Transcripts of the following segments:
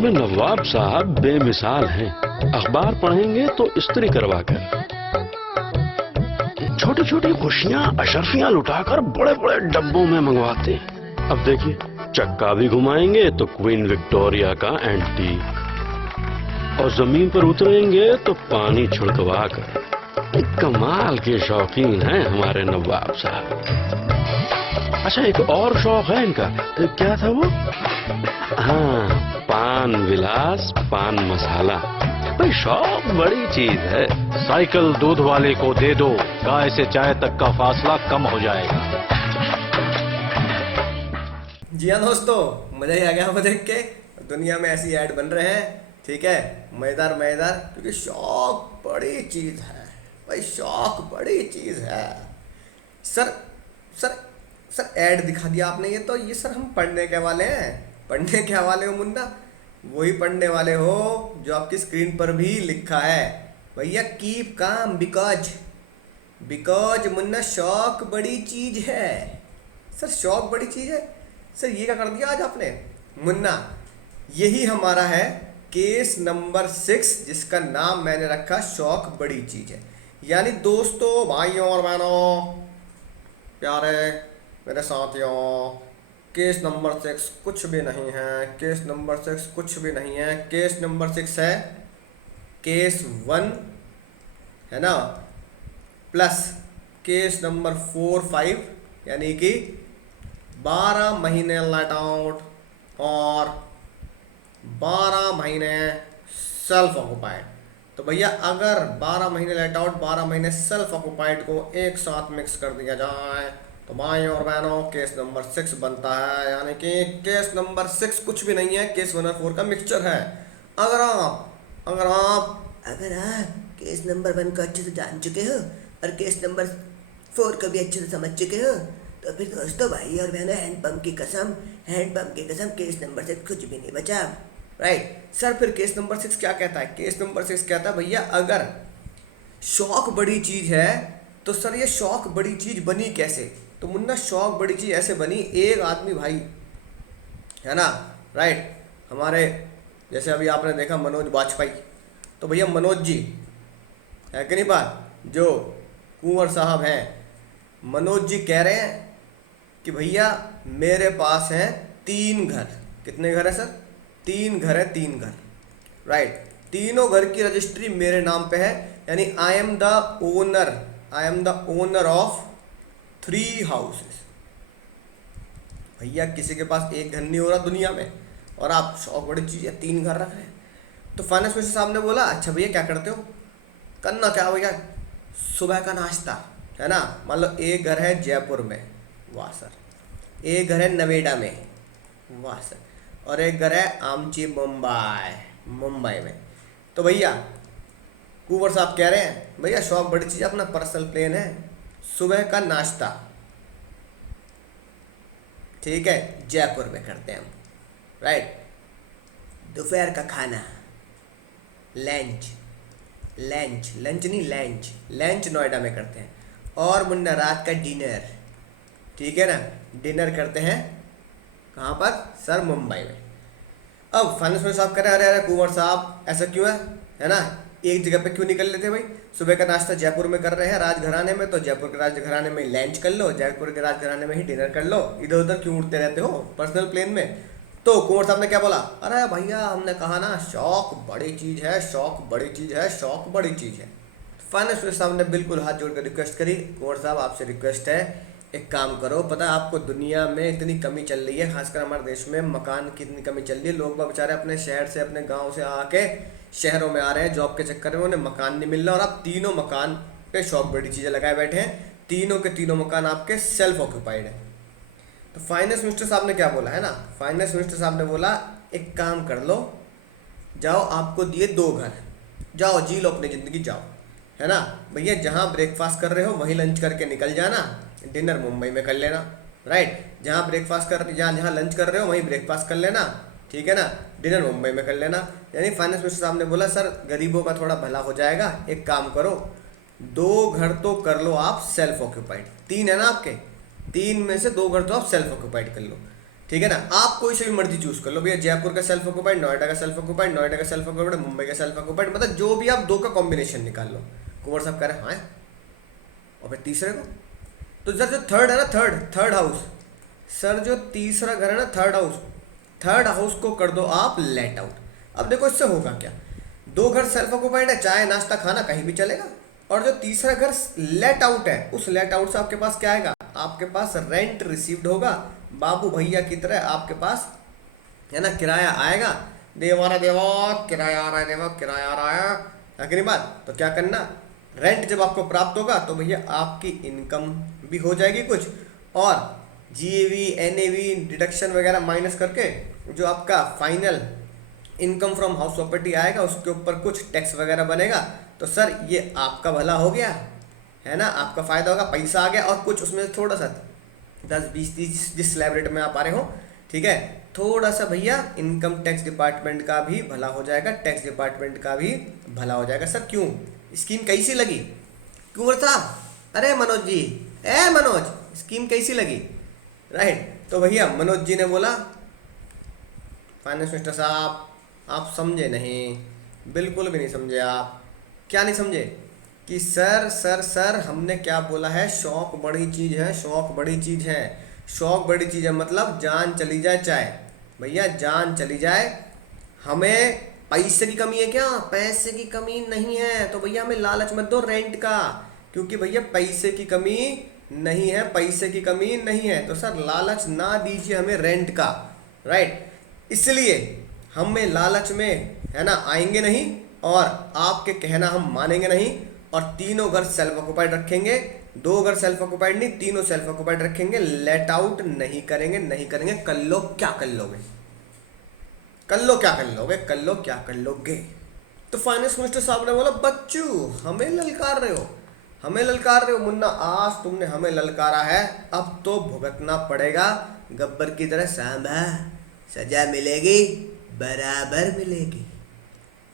में नवाब साहब बेमिसाल हैं। अखबार पढ़ेंगे तो इस्त्री करवा कर, छोटी छोटी खुशियां अशर्फियां लुटाकर बड़े बड़े डब्बों में मंगवाते हैं। अब देखिए, चक्का भी घुमाएंगे तो क्वीन विक्टोरिया का एंटीक, और जमीन पर उतरेंगे तो पानी छिड़कवा कर। कमाल के शौकीन हैं हमारे नवाब साहब। अच्छा, एक और शौक है इनका, क्या था वो? हाँ, पान विलास, पान मसाला। भाई शौक बड़ी चीज है। साइकिल दूध वाले को दे दो, गाय से चाय तक का फासला कम हो जाएगा। जी हाँ दोस्तों, मजा ही आ गया वो देख के। दुनिया में ऐसी ऐड बन रहे हैं, ठीक है, मजेदार मजेदार, क्योंकि शौक बड़ी चीज है भाई, शौक बड़ी चीज है। सर सर सर ऐड दिखा दिया आपने, ये सर हम पढ़ने के वाले हैं। पढ़ने क्या वाले हो मुन्ना? वही पढ़ने वाले हो जो आपकी स्क्रीन पर भी लिखा है भैया, कीप काम बिकॉज मुन्ना शौक बड़ी चीज है। सर शौक बड़ी चीज है सर, ये क्या कर दिया आज आपने मुन्ना? यही हमारा है केस नंबर 6, जिसका नाम मैंने रखा शौक बड़ी चीज है। यानी दोस्तों, भाइयों और बहनों, प्यारे मेरे साथियों, केस नंबर 6 कुछ भी नहीं है। केस नंबर 6 कुछ भी नहीं है। केस नंबर 6 है केस 1, है ना, प्लस केस नंबर 4, 5, यानी कि 12 महीने लेट आउट और 12 महीने सेल्फ ऑक्युपाइड। तो भैया अगर 12 महीने लेट आउट, 12 महीने सेल्फ ऑक्युपाइड को एक साथ मिक्स कर दिया जाए तो भाई और बहनों केस नंबर 6 बनता है। यानी कि केस नंबर 6 कुछ भी नहीं है, केस 1 और 4 का मिक्सचर है। अगर आप केस नंबर 1 को अच्छे से जान चुके हो और केस नंबर 4 को भी अच्छे से समझ चुके हो, तो फिर दोस्तों, भाई और बहनों, हैंडपंप की कसम, केस नंबर 6 कुछ भी नहीं बचा। राइट सर, फिर केस नंबर 6 क्या कहता है? केस नंबर 6 कहता है भैया, अगर शौक बड़ी चीज है तो सर ये शौक बड़ी चीज बनी कैसे? तो मुन्ना शौक बड़ी चीज ऐसे बनी, एक आदमी भाई, है ना, राइट, हमारे जैसे अभी आपने देखा मनोज वाजपेयी, तो भैया मनोज जी है कि नहीं बात, जो कुंवर साहब हैं, मनोज जी कह रहे हैं कि भैया मेरे पास हैं 3 घर। कितने घर है सर? 3 घर है, 3 घर, राइट। तीनों घर की रजिस्ट्री मेरे नाम पे है, यानी I am the owner of 3 houses. भैया किसी के पास एक घर नहीं हो रहा दुनिया में, और आप शौक बड़ी चीज है 3 घर रख रहे हैं। तो फाइनेंस मिनिस्टर साहब ने बोला, अच्छा भैया क्या करते हो? करना क्या भैया, सुबह का नाश्ता, है ना, मान लो एक घर है जयपुर में, वाह सर, एक घर है नोएडा में, वाह सर, और एक घर है आमची मुंबई में। तो भैया कुंवर साहब कह रहे हैं भैया शौक बड़ी चीज, अपना पर्सनल प्लेन है, सुबह का नाश्ता, ठीक है, जयपुर में करते हैं हम, राइट, दोपहर का खाना, लंच नोएडा में करते हैं, और मुन्ना रात का डिनर, ठीक है ना, डिनर करते हैं कहाँ पर सर? मुंबई में। अब फाइनेंस मिनिस्टर साहब कह रहे हैं, अरे कुंवर साहब ऐसा क्यों है ना, एक जगह पे क्यों निकल लेते भाई? सुबह का नाश्ता जयपुर में कर रहे हैं राजघराने में, तो जयपुर के राजघराने में लंच कर लो, जयपुर के राजघराने में ही डिनर कर लो, इधर उधर क्यों उड़ते रहते हो पर्सनल प्लेन में? तो कुंवर साहब ने क्या बोला, अरे भैया हमने कहा ना शौक बड़ी चीज है, शौक बड़ी चीज है, शौक बड़ी चीज है। फाइनेंस मिनिस्टर साहब ने बिल्कुल हाथ जोड़कर रिक्वेस्ट करी, कुंवर साहब आपसे रिक्वेस्ट है, एक काम करो, पता है आपको दुनिया में इतनी कमी चल रही है, खासकर हमारे देश में मकान की इतनी कमी चल रही है, लोग बेचारे अपने शहर से, अपने गांव से आके शहरों में आ रहे हैं जॉब के चक्कर में, उन्हें मकान नहीं मिल रहा, और आप तीनों मकान पे शौक बड़ी चीज़ें लगाए बैठे हैं, तीनों के तीनों मकान आपके सेल्फ ऑक्यूपाइड है। तो फाइनेंस मिनिस्टर साहब ने क्या बोला, है ना, फाइनेंस मिनिस्टर साहब ने बोला एक काम कर लो, जाओ आपको दिए 2 घर, जाओ जी लो अपनी ज़िंदगी, जाओ, है ना भैया, जहाँ ब्रेकफास्ट कर रहे हो वहीं लंच करके निकल जाना, डिनर मुंबई में कर लेना, राइट, जहाँ लंच कर रहे हो वहीं ब्रेकफास्ट कर लेना, ठीक है ना, डिनर मुंबई में कर लेना। यानी फाइनेंस मिनिस्टर साहब ने बोला सर गरीबों का थोड़ा भला हो जाएगा, एक काम करो 2 घर तो कर लो आप सेल्फ ऑक्यूपाइड, 3 है ना आपके, 3 में से 2 घर तो आप सेल्फ ऑक्यूपाइड कर लो, ठीक है ना। आप कोई से भी मर्जी चूज कर लो भैया, जयपुर का सेल्फ ऑक्यूपाइड, नोएडा का सेल्फ ऑक्यूपाइड, नोएडा का सेल्फ ऑक्यूपाइड, मुंबई का सेल्फ ऑक्यूपाइड, मतलब जो भी आप दो का कॉम्बिनेशन निकाल लो। कुंवर साहब कह रहे हैं हाँ, और फिर तीसरे को तो सर जो थर्ड है ना, थर्ड हाउस, सर जो तीसरा घर है ना थर्ड हाउस को कर दो आप लेट आउट। अब देखो इससे होगा क्या, दो घर सेल्फ ऑक्यूपाइड है, चाय नाश्ता खाना कहीं भी चलेगा, और जो तीसरा घर लेट आउट है, उस लेट आउट से आपके पास क्या आएगा, आपके पास रेंट रिसीव्ड होगा, बाबू भैया की तरह आपके पास है ना किराया आएगा। देवा किराया आ रहा है, देवा किराया आ रहा है, अगली बात तो क्या करना, रेंट जब आपको प्राप्त होगा तो भैया आपकी इनकम भी हो जाएगी कुछ, और जीएवी एनएवी डिडक्शन वगैरह माइनस करके जो आपका final income from house property आएगा उसके ऊपर कुछ टैक्स वगैरह बनेगा। तो सर ये आपका भला हो गया है ना, आपका फायदा होगा, पैसा आ गया, और कुछ उसमें से थोड़ा सा 10-20-30 जिस स्लैब रेट में आप आ रहे हो, ठीक है, थोड़ा सा भैया इनकम टैक्स डिपार्टमेंट का भी भला हो जाएगा, टैक्स डिपार्टमेंट का भी भला हो जाएगा। सर क्यों, स्कीम कैसी लगी कुंवर साहब? अरे मनोज जी, मनोज स्कीम कैसी लगी? राइट, तो भैया मनोज जी ने बोला फाइनेंस मिनिस्टर साहब आप समझे नहीं, बिल्कुल भी नहीं समझे। आप क्या नहीं समझे कि सर हमने क्या बोला है, शौक बड़ी चीज़ है, शौक बड़ी चीज़ है, शौक बड़ी चीज़ है, मतलब जान चली जाए चाहे, भैया जान चली जाए, हमें पैसे की कमी है क्या? पैसे की कमी नहीं है, तो भैया हमें लालच मत दो रेंट का, क्योंकि भैया पैसे की कमी नहीं है, पैसे की कमी नहीं है, तो सर लालच ना दीजिए हमें रेंट का, राइट। इसलिए हमें लालच में है ना आएंगे नहीं, और आपके कहना हम मानेंगे नहीं, और तीनों घर सेल्फ ऑक्यूपाइड रखेंगे, दो घर सेल्फ ऑक्यूपाइड नहीं, तीनों सेल्फ ऑक्यूपाइड रखेंगे, लेट आउट नहीं करेंगे। कर लो क्या कर लोगे, कर लो क्या कर लोगे। तो फाइनेंस मिनिस्टर साहब ने बोला बच्चू हमें ललकार रहे हो मुन्ना, आज तुमने हमें ललकारा है, अब तो भुगतना पड़ेगा गब्बर की तरह, सांभा सजा मिलेगी, बराबर मिलेगी।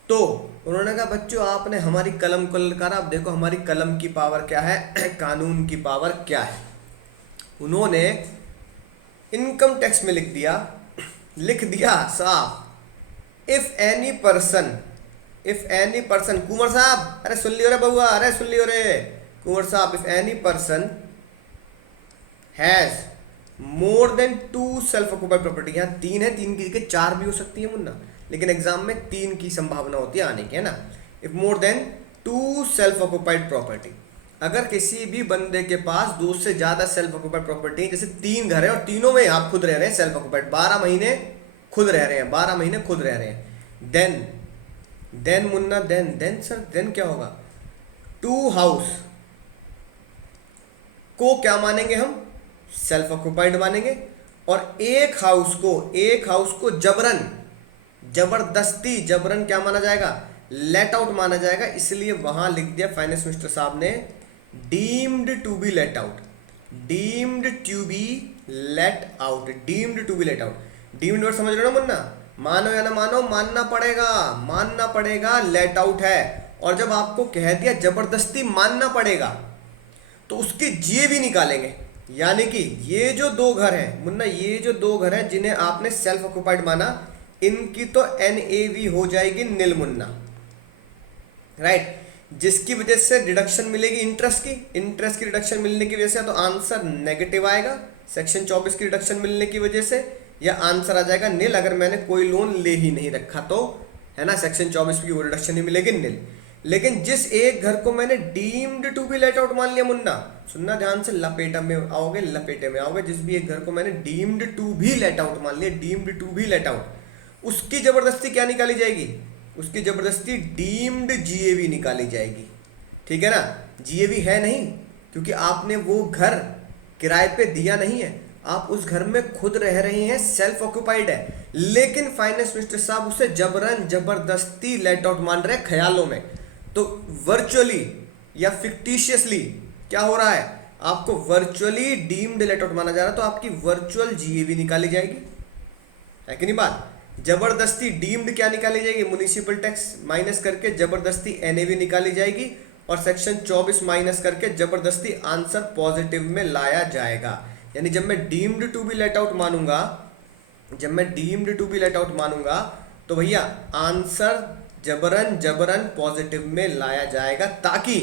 तो उन्होंने कहा बच्चों आपने हमारी कलम को ललकारा, अब देखो हमारी कलम की पावर क्या है, कानून की पावर क्या है। उन्होंने इनकम टैक्स में लिख दिया साफ, इफ एनी पर्सन कुंवर साहब, अरे सुन लियो रे बउआ, अरे सुन लियो रे कुंवर साहब, if any person has more than 2 self occupied property, यहाँ 3 है, 3 की जगह 4 भी हो सकती है मुन्ना, लेकिन एग्जाम में 3 की संभावना होती है आने की, है ना। If more than 2 self occupied property, अगर किसी भी बंदे के पास 2 से ज्यादा सेल्फ ऑक्यूपाइड प्रॉपर्टी है, जैसे 3 घर है और तीनों में आप खुद रह रहे हैं सेल्फ ऑक्यूपाइड, 12 महीने खुद रह रहे हैं, then Munna then sir then क्या होगा, 2 हाउस को क्या मानेंगे हम, सेल्फ ऑक्यूपाइड मानेंगे, और एक हाउस को जबरन क्या माना जाएगा, लेट आउट माना जाएगा। इसलिए वहां लिख दिया फाइनेंस मिनिस्टर साहब ने deemed to be let out, deemed word समझ रहे हो ना मुन्ना, मानो या ना मानो मानना पड़ेगा, लेट आउट है। और जब आपको कह दिया जबरदस्ती मानना पड़ेगा तो उसके जीए भी निकालेंगे, यानी कि ये जो 2 घर हैं मुन्ना, ये जो 2 घर हैं जिन्हें आपने सेल्फ ऑक्यूपाइड माना, इनकी तो एनएवी हो जाएगी नील मुन्ना, राइट, जिसकी वजह से डिडक्शन मिलेगी इंटरेस्ट की डिडक्शन मिलने की वजह से तो आंसर नेगेटिव आएगा, सेक्शन 24 की डिडक्शन मिलने की वजह से, या आंसर आ जाएगा नील, अगर मैंने कोई लोन ले ही नहीं रखा तो, है ना, सेक्शन 24 की वो डिडक्शन ही मिलेगी नील। लेकिन जिस एक घर को मैंने deemed to be let out मान लिया मुन्ना, सुनना ध्यान से, लपेटे में आओगे, जिस भी एक घर को मैंने डीम्ड टू भी लेट आउट मान लिया, उसकी जबरदस्ती क्या निकाली जाएगी, उसकी जबरदस्ती डीम्ड जीएवी निकाली जाएगी, ठीक है ना। जीएवी है नहीं, क्योंकि आपने वो घर किराए पे दिया नहीं है, आप उस घर में खुद रह रहे हैं, सेल्फ ऑक्यूपाइड है, लेकिन फाइनेंस मिनिस्टर साहब उसे जबरदस्ती लेट आउट मान रहे हैं ख्यालों में। तो वर्चुअली या फिक्टिशियसली क्या हो रहा है, आपको वर्चुअली डीम्ड लेट आउट माना जा रहा है, तो आपकी वर्चुअल जीएवी निकाली जाएगी, है कि नहीं बात। जबरदस्ती डीम्ड क्या निकाली जाएगी, म्युनिसिपल टैक्स माइनस करके जबरदस्ती एनएवी निकाली जाएगी, और सेक्शन 24 माइनस करके जबरदस्ती आंसर पॉजिटिव में लाया जाएगा। यानी जब मैं deemed to be let out मानूंगा जब मैं deemed to be let out मानूंगा तो भैया आंसर जबरन जबरन पॉजिटिव में लाया जाएगा, ताकि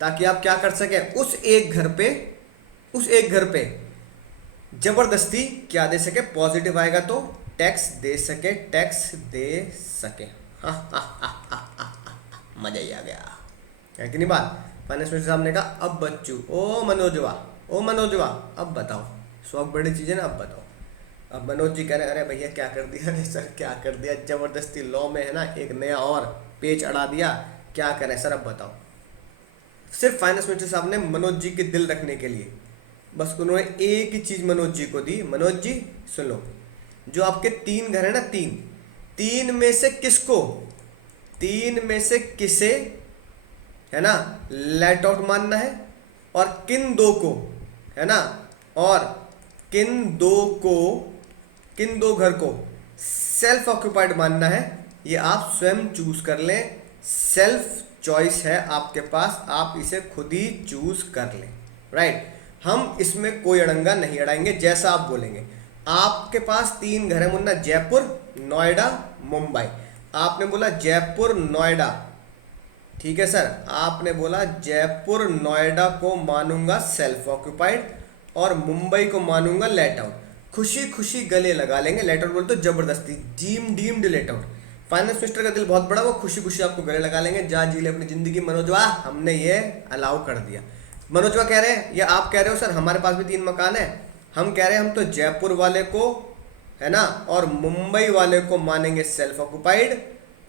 ताकि आप क्या कर सके, उस एक घर पे जबरदस्ती क्या दे सके, पॉजिटिव आएगा तो टैक्स दे सके। मजा ही आ गया है कि नहीं बात। फाइनेंस मिनिस्टर साहब ने कहा अब बच्चू ओ मनोजवा अब बताओ, शौक बड़ी चीज़ है ना, अब बताओ। अब मनोज जी कह रहे अरे भैया क्या कर दिया, अरे सर क्या कर दिया, जबरदस्ती लॉ में है ना एक नया और पेज अड़ा दिया, क्या करें सर अब बताओ। सिर्फ फाइनेंस मिनिस्टर साहब ने मनोज जी के दिल रखने के लिए बस उन्होंने एक ही चीज़ मनोज जी को दी, मनोज जी सुन लो, जो आपके 3 घर है ना, तीन में से किसे है ना लेट आउट मानना है, और किन दो घर को सेल्फ ऑक्यूपाइड मानना है, ये आप स्वयं चूज कर लें। सेल्फ चॉइस है आपके पास, आप इसे खुद ही चूज कर लें, राइट। हम इसमें कोई अड़ंगा नहीं अड़ाएंगे, जैसा आप बोलेंगे। आपके पास 3 घर है मुन्ना, जयपुर, नोएडा, मुंबई। आपने बोला जयपुर नोएडा, ठीक है सर, आपने बोला जयपुर नोएडा को मानूंगा सेल्फ ऑक्यूपाइड और मुंबई को मानूंगा लेट आउट। खुशी खुशी गले लगा लेंगे, लेट आउट बोल तो जबरदस्ती deemed let out. Finance minister का दिल बहुत बड़ा, वो खुशी खुशी आपको गले लगा लेंगे, जा जी ले अपनी जिंदगी मनोजवा, हमने ये अलाउ कर दिया। मनोजवा कह रहे हैं या आप कह रहे हो सर हमारे पास भी 3 मकान है, हम कह रहे हैं हम तो जयपुर वाले को है ना और मुंबई वाले को मानेंगे सेल्फ ऑक्यूपाइड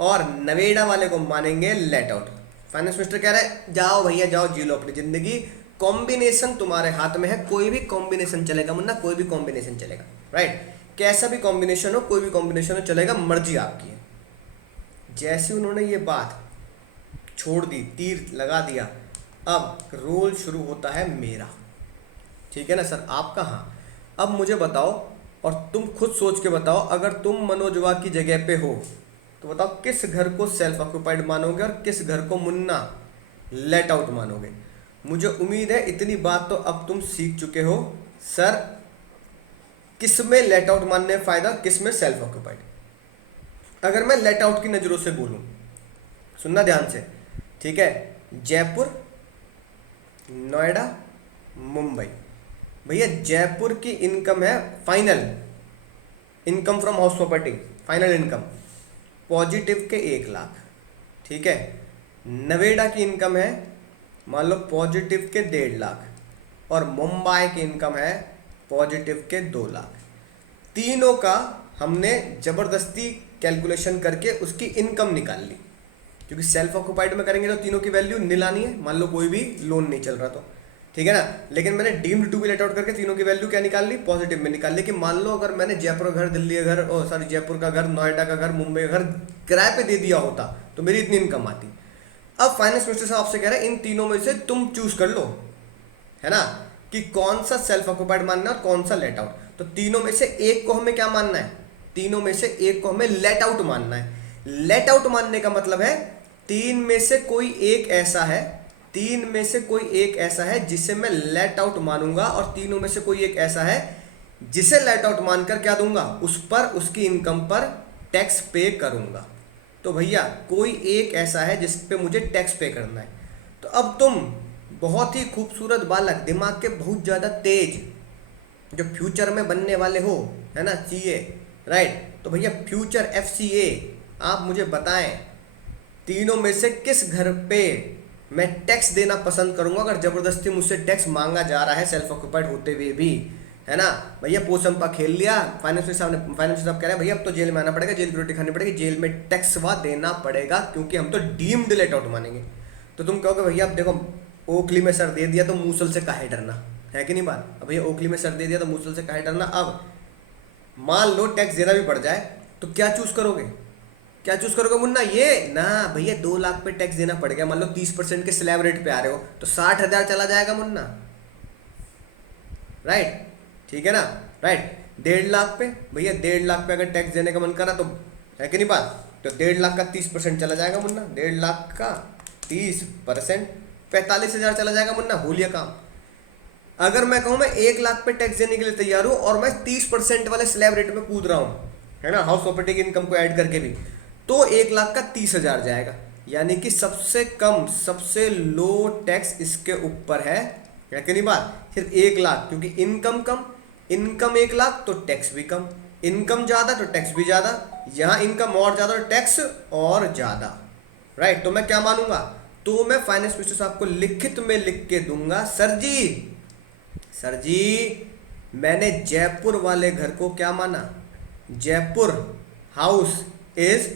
और नवेड़ा वाले को मानेंगे लेट आउट। फाइनेंस मिनिस्टर कह रहे हैं जाओ भैया जाओ, जी लो अपनी जिंदगी, कॉम्बिनेशन तुम्हारे हाथ में है, कोई भी कॉम्बिनेशन चलेगा मुन्ना, कोई भी कॉम्बिनेशन चलेगा, राइट। कैसा भी कॉम्बिनेशन हो, कोई भी कॉम्बिनेशन हो चलेगा, मर्जी आपकी है। जैसे उन्होंने ये बात छोड़ दी, तीर लगा दिया, अब रोल शुरू होता है मेरा, ठीक है ना सर, आपका। हाँ, अब मुझे बताओ और तुम खुद सोच के बताओ, अगर तुम मनोजवा की जगह पे हो तो बताओ किस घर को सेल्फ ऑक्यूपाइड मानोगे और किस घर को मुन्ना लेट आउट मानोगे। मुझे उम्मीद है इतनी बात तो अब तुम सीख चुके हो सर, किस में लेट आउट मानने में फायदा, किस में सेल्फ ऑक्यूपाइड। अगर मैं लेट आउट की नज़रों से बोलूं, सुनना ध्यान से, ठीक है, जयपुर, नोएडा, मुंबई। भैया जयपुर की इनकम है final income from house property, final income positive के 1 लाख, ठीक है। नवेड़ा की इनकम है मान लो पॉजिटिव के 1.5 लाख और मुंबई की इनकम है पॉजिटिव के 2 लाख। तीनों का हमने जबरदस्ती कैलकुलेशन करके उसकी इनकम निकाल ली, क्योंकि सेल्फ ऑक्यूपाइड में करेंगे तो तीनों की वैल्यू नील आनी है, मान लो कोई भी लोन नहीं चल रहा तो, ठीक है ना। लेकिन मैंने deemed to be let out करके तीनों की वैल्यू क्या निकाल ली, पॉजिटिव में निकाल ली। कि मान लो अगर मैंने जयपुर का घर, दिल्ली का घर, सॉरी जयपुर का घर, नोएडा का घर, मुंबई का घर किराए पे दे दिया होता तो मेरी इतनी इनकम आती। अब फाइनेंस मिनिस्टर साहब से कह रहे हैं इन तीनों में से तुम चूज कर लो, है ना, कि कौन सा सेल्फ ऑक्यूपाइड मानना है और कौन सा लेट आउट। तो तीनों में से एक को हमें क्या मानना है, तीनों में से एक को हमें लेट आउट मानना है। लेट आउट मानने का मतलब है 3 में से कोई एक ऐसा है जिसे मैं लेट आउट मानूंगा और तीनों में से कोई एक ऐसा है जिसे लेट आउट मानकर क्या दूंगा, उस पर, उसकी इनकम पर टैक्स पे करूंगा। तो भैया कोई एक ऐसा है जिस पे मुझे टैक्स पे करना है। तो अब तुम बहुत ही खूबसूरत बालक, दिमाग के बहुत ज़्यादा तेज, जो फ्यूचर में बनने वाले हो, है ना, सीए, राइट। तो भैया फ्यूचर FCA आप मुझे बताएं, तीनों में से किस घर पे मैं टैक्स देना पसंद करूंगा अगर जबरदस्ती मुझसे टैक्स मांगा जा रहा है सेल्फ ऑक्यूपाइड होते हुए भी, है ना। भैया पोचंपा खेल लिया, फाइनेंस साहब कह रहे हैं भैया अब तो जेल में आना पड़ेगा, जेल की रोटी खानी पड़ेगी, जेल में टैक्स देना पड़ेगा, क्योंकि हम तो डीम्ड लेट आउट मानेंगे। तो तुम कहोगे भैया अब देखो ओखली में सर दे दिया तो मूसल से काहे डरना, है कि नहीं बात। अब भैया ओखली में सर दे दिया तो मूसल से काहे डरना। अब मान लो टैक्स देना भी पड़ जाए तो क्या चूज करोगे मुन्ना, ये ना भैया 2 लाख पे टैक्स देना पड़ गया, मान लो 30% के स्लैब रेट पे आ रहे हो तो 60,000 चला जाएगा मुन्ना, राइट, ठीक है ना, राइट। 1.5 लाख पे, भैया 1.5 लाख पे अगर टैक्स देने का मन करा तो, है कि नहीं बात, तो 1.5 लाख का 30% चला जाएगा मुन्ना, 1.5 लाख का 30% 45,000 चला जाएगा मुन्ना, हो लिया काम। अगर मैं कहूँ मैं 1 लाख पे टैक्स देने के लिए तैयार हूँ और मैं 30% वाले स्लैब रेट में कूद रहा हूँ, है ना, हाउस प्रॉपर्टी की इनकम को ऐड करके भी, तो 1 लाख का 30,000 जाएगा। यानी कि सबसे कम, सबसे लो टैक्स इसके ऊपर है कि नहीं बात। सिर्फ 1 लाख, क्योंकि इनकम कम, इनकम 1 लाख तो टैक्स भी कम, इनकम ज़्यादा तो टैक्स भी ज़्यादा, यहाँ इनकम और ज़्यादा तो टैक्स और ज़्यादा, राइट। तो मैं क्या मानूंगा, तो मैं फाइनेंस मिनिस्टर साहब को लिखित में लिख के दूंगा, सर जी मैंने जयपुर वाले घर को क्या माना, Jaipur house is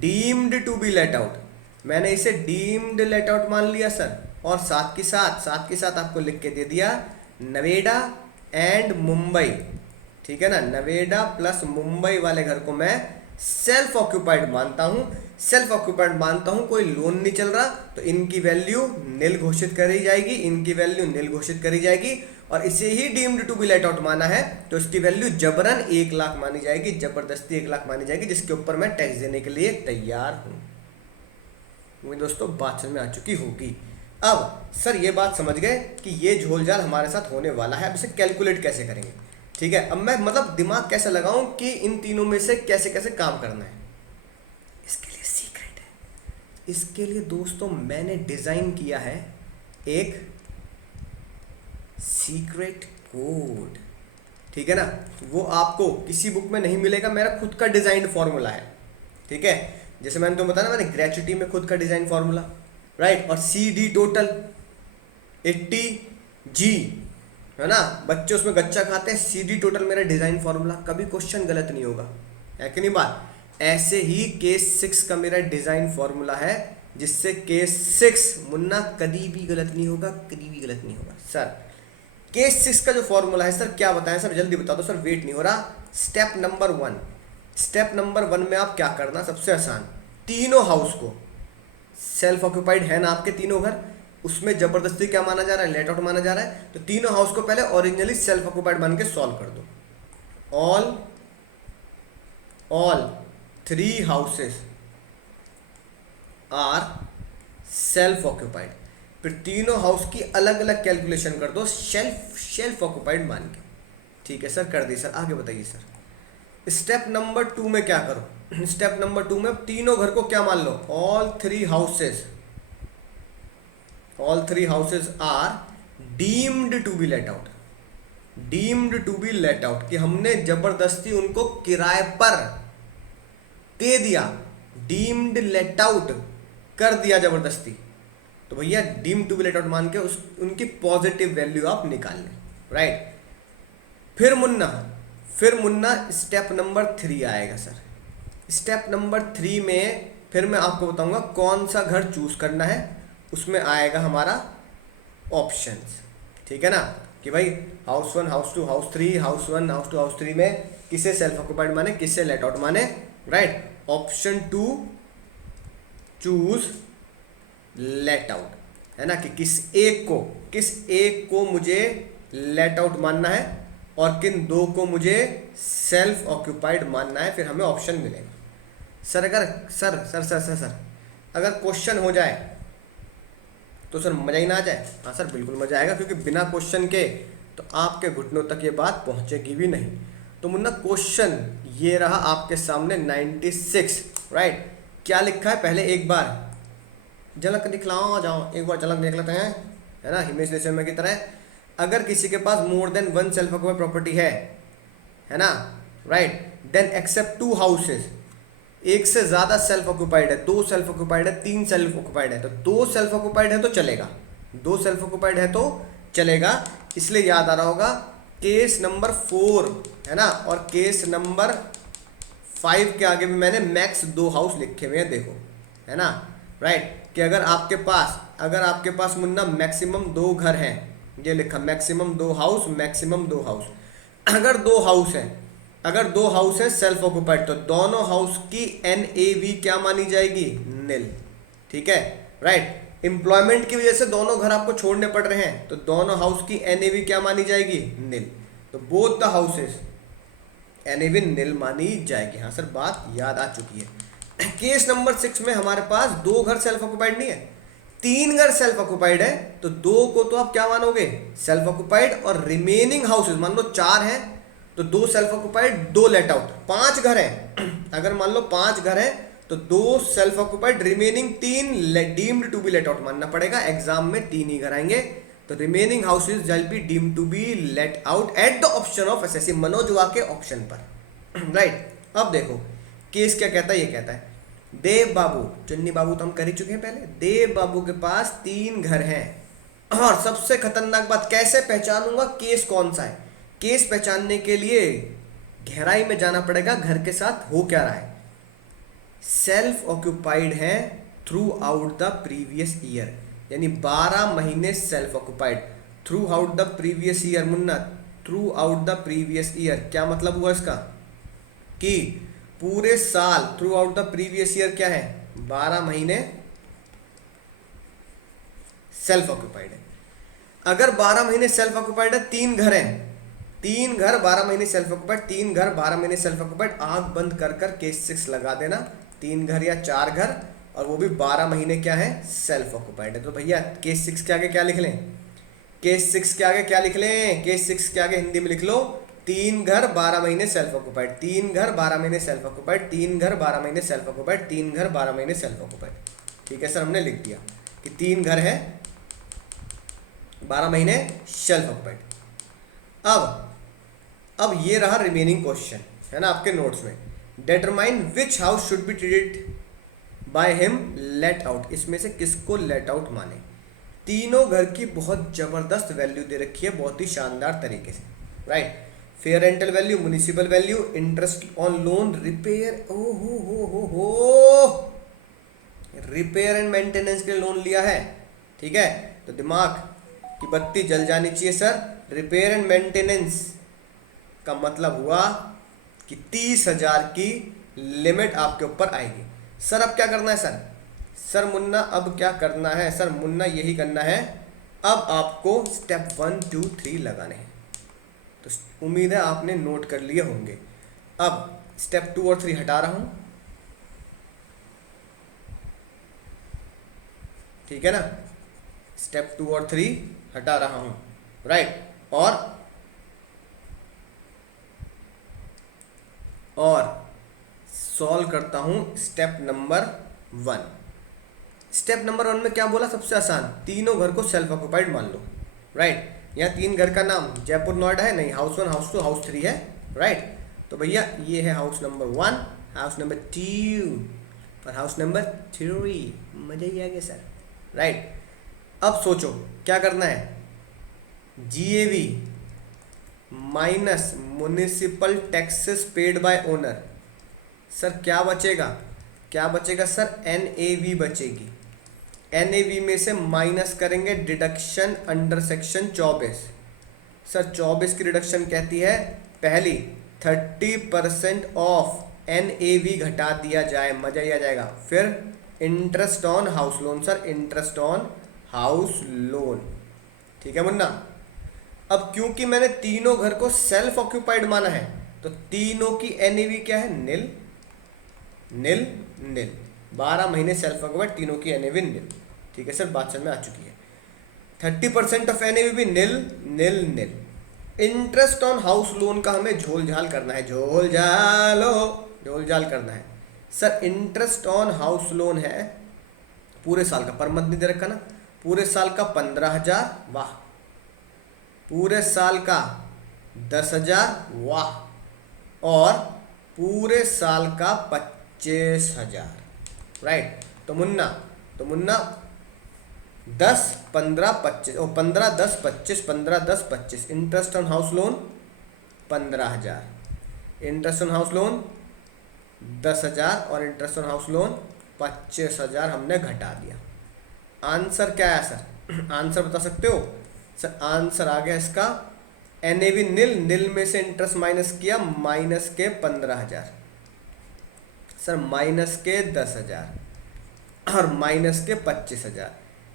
deemed to be let out, मैंने इसे डीम्ड लेट आउट मान लिया सर। और साथ के साथ आपको लिख के दे दिया नवेडा एंड मुंबई, ठीक है ना, नवेडा प्लस मुंबई वाले घर को मैं सेल्फ ऑक्यूपाइड मानता हूं, सेल्फ ऑक्यूपाइड मानता हूं, कोई लोन नहीं चल रहा, तो इनकी वैल्यू नील घोषित करी जाएगी, इनकी वैल्यू नील घोषित करी जाएगी। और इसे ही deemed to be let out माना है, तो इसकी वैल्यू जबरन 1 लाख मानी जाएगी, जबरदस्ती 1 लाख मानी जाएगी, जिसके ऊपर मैं टैक्स देने के लिए तैयार हूं। मुझे दोस्तों बात समझ में आ चुकी होगी। अब सर ये बात समझ गए कि ये झोलझाल हमारे साथ होने वाला है, अब इसे कैलकुलेट कैसे करेंगे, ठीक है। अब मैं मतलब दिमाग कैसे लगाऊं कि इन तीनों में से कैसे कैसे काम करना है, इसके लिए सीक्रेट है। इसके लिए दोस्तों मैंने डिजाइन किया है एक सीक्रेट कोड, ठीक है ना, वो आपको किसी बुक में नहीं मिलेगा, मेरा खुद का डिजाइंड फॉर्मूला है, ठीक है। जैसे मैंने तुम्हें बताया ना, मैंने ग्रेच्युटी में खुद का डिजाइन फॉर्मूला, राइट, और CD टोटल 80G, है ना, बच्चे उसमें गच्चा खाते हैं, CD टोटल मेरा डिजाइन फॉर्मूला, कभी क्वेश्चन गलत नहीं होगा, है कि नहीं बात। ऐसे ही केस 6 का मेरा डिजाइन फॉर्मूला है, जिससे केस 6 मुन्ना कभी भी गलत नहीं होगा, कभी भी गलत नहीं होगा। सर केस 6 का जो फॉर्मूला है सर, क्या बताएं सर, जल्दी बता दो सर, वेट नहीं हो रहा। स्टेप नंबर 1 में आप क्या करना, सबसे आसान, तीनों हाउस को, सेल्फ ऑक्यूपाइड है ना आपके तीनों घर, उसमें जबरदस्ती क्या माना जा रहा है, लेट आउट माना जा रहा है, तो तीनों हाउस को पहले ओरिजिनली सेल्फ ऑक्यूपाइड मान के सॉल्व कर दो। All 3 houses are self occupied, फिर तीनों हाउस की अलग अलग कैलकुलेशन कर दो सेल्फ ऑक्यूपाइड मान के, ठीक है सर, कर दी सर। आगे बताइए सर। स्टेप नंबर 2 में क्या करो, स्टेप नंबर 2 में तीनों घर को क्या मान लो, all three houses are deemed to be let out, deemed to be let out, कि हमने जबरदस्ती उनको किराए पर दे दिया, डीम्ड लेट आउट कर दिया जबरदस्ती, तो भैया deemed to be let out मान के उनकी पॉजिटिव वैल्यू आप निकाल लें, राइट। फिर मुन्ना स्टेप नंबर 3 आएगा सर। स्टेप नंबर 3 में फिर मैं आपको बताऊंगा कौन सा घर चूज करना है, उसमें आएगा हमारा ऑप्शंस, ठीक है ना, कि भाई house 1, house 2, house 3, house 1, house 2, house 3 में किसे सेल्फ ऑक्यूपाइड माने, किसे लेट आउट माने, right. Option 2 choose let out, है ना, कि किस एक को मुझे लेट आउट मानना है और किन 2 को मुझे सेल्फ ऑक्यूपाइड मानना है, फिर हमें ऑप्शन मिलेगा। सर अगर क्वेश्चन हो जाए तो सर मज़ा ही ना आ जाए। हाँ सर बिल्कुल मज़ा आएगा, क्योंकि बिना क्वेश्चन के तो आपके घुटनों तक ये बात पहुँचेगी भी नहीं। तो मुन्ना क्वेश्चन ये रहा आपके सामने 96, राइट। क्या लिखा है पहले एक बार झलक दिखलाओ, जाओ एक बार झलक देख लेते हैं, है ना, हिमेश रेशमिया की तरह। अगर किसी के पास more than 1 self occupied property है ना, राइट, देन एक्सेप्ट 2 हाउसेस, एक से ज़्यादा सेल्फ ऑक्यूपाइड है, 2 सेल्फ ऑक्यूपाइड है, 3 सेल्फ ऑक्यूपाइड है, तो 2 सेल्फ ऑक्यूपाइड है तो चलेगा, 2 सेल्फ ऑक्यूपाइड है तो चलेगा। इसलिए याद आ रहा होगा केस नंबर 4, है ना, और केस नंबर 5 के आगे भी मैंने मैक्स 2 हाउस लिखे हुए हैं, देखो, है ना, राइट, कि अगर आपके पास मुन्ना मैक्सिमम 2 घर हैं, ये लिखा मैक्सिमम 2 हाउस, मैक्सिमम 2 हाउस। अगर 2 हाउस है सेल्फ ऑक्यूपाइड, तो दोनों हाउस की NAV क्या मानी जाएगी, नील, ठीक है, राइट। एम्प्लॉयमेंट की वजह से दोनों घर आपको छोड़ने पड़ रहे हैं, तो दोनों हाउस की NAV क्या मानी जाएगी, नील, तो बोथ द हाउसेस NAV नील मानी जाएगी। हाँ सर बात याद आ चुकी है। केस नंबर 6 में हमारे पास 2 घर सेल्फ ऑक्यूपाइड नहीं है, 3 घर सेल्फ ऑक्युपाइड है तो 2 को तो आप क्या मानोगे सेल्फ ऑक्युपाइड, और रिमेनिंग हाउसेज मान लो 4 हैं तो 2 सेल्फ ऑक्युपाइड 2 लेट आउट। 5 घर हैं अगर मान लो 5 घर हैं तो 2 self occupied, remaining 3 deemed to be let out मानना पड़ेगा, एग्जाम में 3 ही घर आएंगे। तो remaining houses will be deemed to be let out at the option of assessee, Manoj वा के ऑप्शन पर। राइट, अब देखो केस क्या कहता है, ये कहता है देव बाबू, चुन्नी बाबू तो हम कर ही चुके हैं पहले, देव बाबू के पास 3 घर हैं। और सबसे खतरनाक बात, कैसे पहचानूंगा केस कौन सा है? केस पहचानने के लिए गहराई में जाना पड़ेगा, घर के साथ हो क्या रहा है। सेल्फ ऑक्युपाइड है through out the previous year, यानी 12 महीने self occupied through out the previous year. Munna, through out the previous year क्या मतलब हुआ इसका कि पूरे साल, through out the previous year क्या है 12 महीने सेल्फ ऑक्युपाइड है। अगर 12 महीने सेल्फ ऑक्युपाइड है, 3 घर हैं, 3 घर 12 महीने सेल्फ ऑक्युपाइड, 3 घर 12 महीने सेल्फ ऑक्युपाइड, आंख बंद कर कर केस 6 लगा देना, 3 घर या 4 घर और वो भी 12 महीने क्या है सेल्फ ऑक्युपाइड है। तो भैया केस 6 के आगे क्या लिख लें? केस 6 के आगे क्या लिख लें? केस 6 के आगे हिंदी में लिख लो 3 घर 12 महीने सेल्फ ऑक्युपाइड, 3 घर 12 महीने सेल्फ ऑक्युपाइड, 3 घर 12 महीने सेल्फ ऑक्युपाइड, 3 घर 12 महीने सेल्फ ऑक्युपाइड। ठीक है सर, हमने लिख दिया कि 3 घर है 12 महीने सेल्फ ऑक्युपाइड। अब ये रहा रिमेनिंग क्वेश्चन, है ना आपके नोट्स में। Determine which house should be treated by him let out, इसमें से किसको लेट आउट माने। तीनों घर की बहुत जबरदस्त वैल्यू दे रखी है, बहुत ही शानदार तरीके से। Right, fair rental value, municipal value, interest on loan, repair, ओ हो रिपेयर एंड मेंटेनेंस के लिए लोन लिया है। ठीक है, तो दिमाग की बत्ती जल जानी चाहिए सर। रिपेयर एंड मेंटेनेंस का मतलब हुआ कि 30,000 की लिमिट आपके ऊपर आएगी। सर अब क्या करना है सर मुन्ना अब क्या करना है? सर मुन्ना यही करना है, अब आपको स्टेप 1 2 3 लगाने हैं। तो उम्मीद है आपने नोट कर लिए होंगे। अब स्टेप 2 और 3 हटा रहा हूं, ठीक है ना। स्टेप 2 और 3 हटा रहा हूं, राइट। और सॉल्व करता हूं स्टेप नंबर 1। स्टेप नंबर 1 में क्या बोला? सबसे आसान, तीनों घर को सेल्फ ऑक्युपाइड मान लो, राइट। यहाँ 3 घर का नाम जयपुर नोएडा है, नहीं, हाउस 1 हाउस 2 हाउस 3 है, राइट। तो भैया ये है हाउस नंबर 1, हाउस नंबर 2 और हाउस नंबर 3। मजा ही आ गया सर, राइट। अब सोचो क्या करना है, GAV minus municipal taxes paid by owner. Sir क्या बचेगा सर? NAV बचेगी। NAV में से माइनस करेंगे डिडक्शन अंडर सेक्शन 24। सर 24 की डिडक्शन कहती है पहली 30% ऑफ NAV घटा दिया जाए, मजा ही आ जाएगा। फिर interest on house loan, sir interest on house loan, ठीक है मुन्ना। अब क्योंकि मैंने तीनों घर को सेल्फ ऑक्युपाइड माना है तो तीनों की NAV क्या है? नील नील नील। 12 महीने सेल्फ ऑक्युपाइड, तीनों की NAV नील, ठीक है सर, बात समझ में आ चुकी है। 30% ऑफ NAV भी नील नील नील। इंटरेस्ट ऑन हाउस लोन का हमें झोल झाल करना है, झोल झाल करना है। Sir interest on house loan है पूरे साल का, पर मंथ नहीं दे रखा ना, पूरे साल का 15,000, वाह। पूरे साल का 10,000, वाह। और पूरे साल का 25,000, राइट। तो मुन्ना 10 15 25 और 15 10 25, 15 10 25। Interest on house loan 15,000, interest on house loan 10,000 और इंटरेस्ट ऑन हाउस लोन 25,000 हमने घटा दिया। आंसर क्या है सर? आंसर बता सकते हो सर? आंसर आ गया इसका NAV नील, नील में से इंटरेस्ट माइनस किया, माइनस के 15,000, सर माइनस के 10,000 और माइनस के 25,000।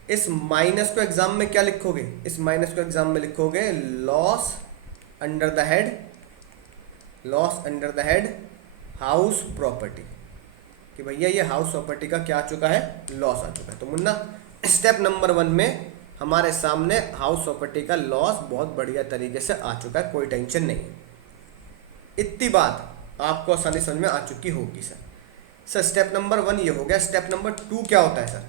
इस माइनस को एग्जाम में क्या लिखोगे? इस माइनस को एग्जाम में लिखोगे loss under the head house property, कि भैया ये हाउस प्रॉपर्टी का क्या आ चुका है? लॉस आ चुका है। तो मुन्ना स्टेप नंबर 1 में हमारे सामने हाउस प्रॉपर्टी का लॉस बहुत बढ़िया तरीके से आ चुका है, कोई टेंशन नहीं है। इतनी बात आपको आसानी समझ में आ चुकी होगी सर। सर स्टेप नंबर 1 ये हो गया। स्टेप नंबर 2 क्या होता है सर?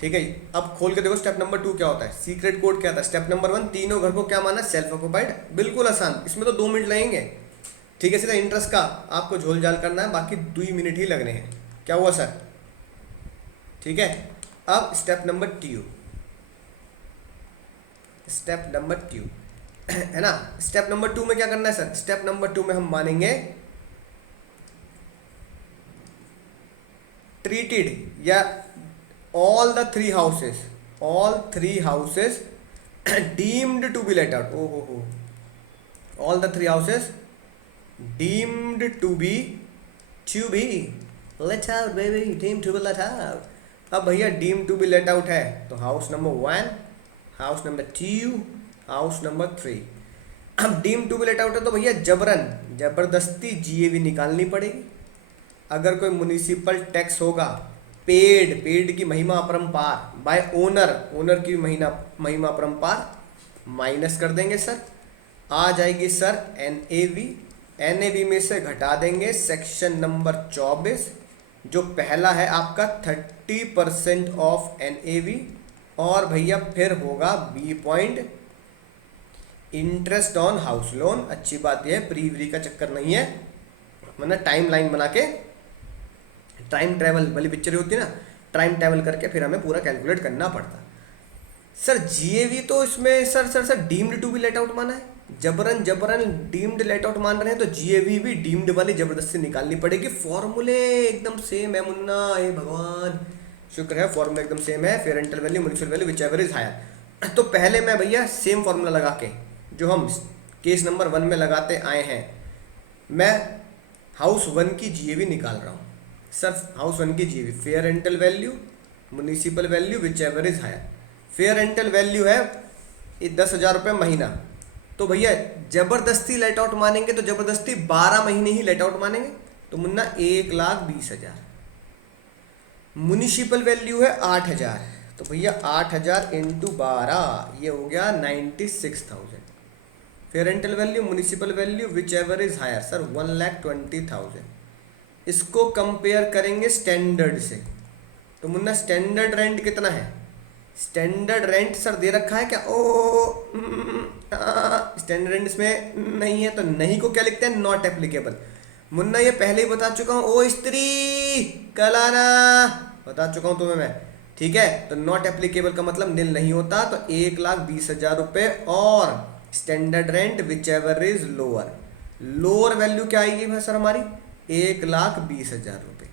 ठीक है, अब खोल के देखो स्टेप नंबर 2 क्या होता है। सीक्रेट कोड क्या था? स्टेप नंबर 1 तीनों घर को क्या माना? Self occupied. बिल्कुल आसान, इसमें तो 2 मिनट लगेंगे। ठीक है, सीधा इंटरेस्ट का आपको झोल झाल करना है, बाकी 2 मिनट ही लगने हैं। क्या हुआ सर? ठीक है, अब स्टेप नंबर 2, स्टेप नंबर 2 है ना। स्टेप नंबर 2 में क्या करना है सर? स्टेप नंबर 2 में हम मानेंगे ट्रीटेड या all the three houses deemed to be let out. All the three houses deemed to be let out, baby, deemed to be let out. अब भैया deemed to be let out है तो house number 1, house number 2, house number 3। अब deemed to be let out है तो भैया जबरदस्ती GAV निकालनी पड़ेगी। अगर कोई म्युनिसिपल टैक्स होगा पेड की महिमा अपरंपार बाय ओनर की महिमा अपरंपार माइनस कर देंगे सर। आ जाएगी सर एनएवी में से घटा देंगे सेक्शन नंबर 24, जो पहला है आपका 30% ऑफ एनएवी। और भैया फिर होगा B point interest on house loan. अच्छी बात यह है प्री का चक्कर नहीं है, मतलब टाइम लाइन बना के टाइम ट्रैवल वाली पिक्चर होती है ना, टाइम ट्रैवल करके फिर हमें पूरा कैलकुलेट करना पड़ता। सर जीएवी तो इसमें sir deemed to be let out माना है, जबरन डीम्ड लेट आउट मान रहे हैं तो जीएवी भी डीम्ड वाली जबरदस्ती निकालनी पड़ेगी। फॉर्मूले एकदम सेम है मुन्ना, हे भगवान शुक्र है फॉर्मूला एकदम सेम है। Fair rental value, municipal value, whichever is higher. तो पहले मैं भैया सेम फॉर्मूला लगा के जो हम केस नंबर 1 में लगाते आए हैं, मैं हाउस 1 की जीएवी निकाल रहा हूँ। सर हाउस 1 की GAV fair rental value, municipal value, whichever is higher. Fair rental value है 10,000 रुपये महीना, तो भैया जबरदस्ती लेट आउट मानेंगे तो जबरदस्ती 12 महीने ही लेट आउट मानेंगे, तो मुन्ना 1,20,000। म्युनिसिपल वैल्यू है 8,000, तो भैया 8,000 इंटू 12 ये हो गया 96,000। Fair rental value, municipal value, whichever is higher sir 1,20,000। इसको कंपेयर करेंगे स्टैंडर्ड से, तो मुन्ना स्टैंडर्ड रेंट कितना है? स्टैंडर्ड रेंट सर दे रखा है क्या? स्टैंडर्ड रेंट इसमें नहीं है, तो नहीं को क्या लिखते हैं? Not applicable. मुन्ना ये पहले ही बता चुका हूँ, ओ स्त्री कलाना बता चुका हूँ तुम्हें मैं, ठीक है। तो नॉट एप्लीकेबल का मतलब निल नहीं होता, तो 1,20,000 रुपये और standard rent which ever is lower value क्या आएगी भाई सर हमारी? 1,20,000 रुपये।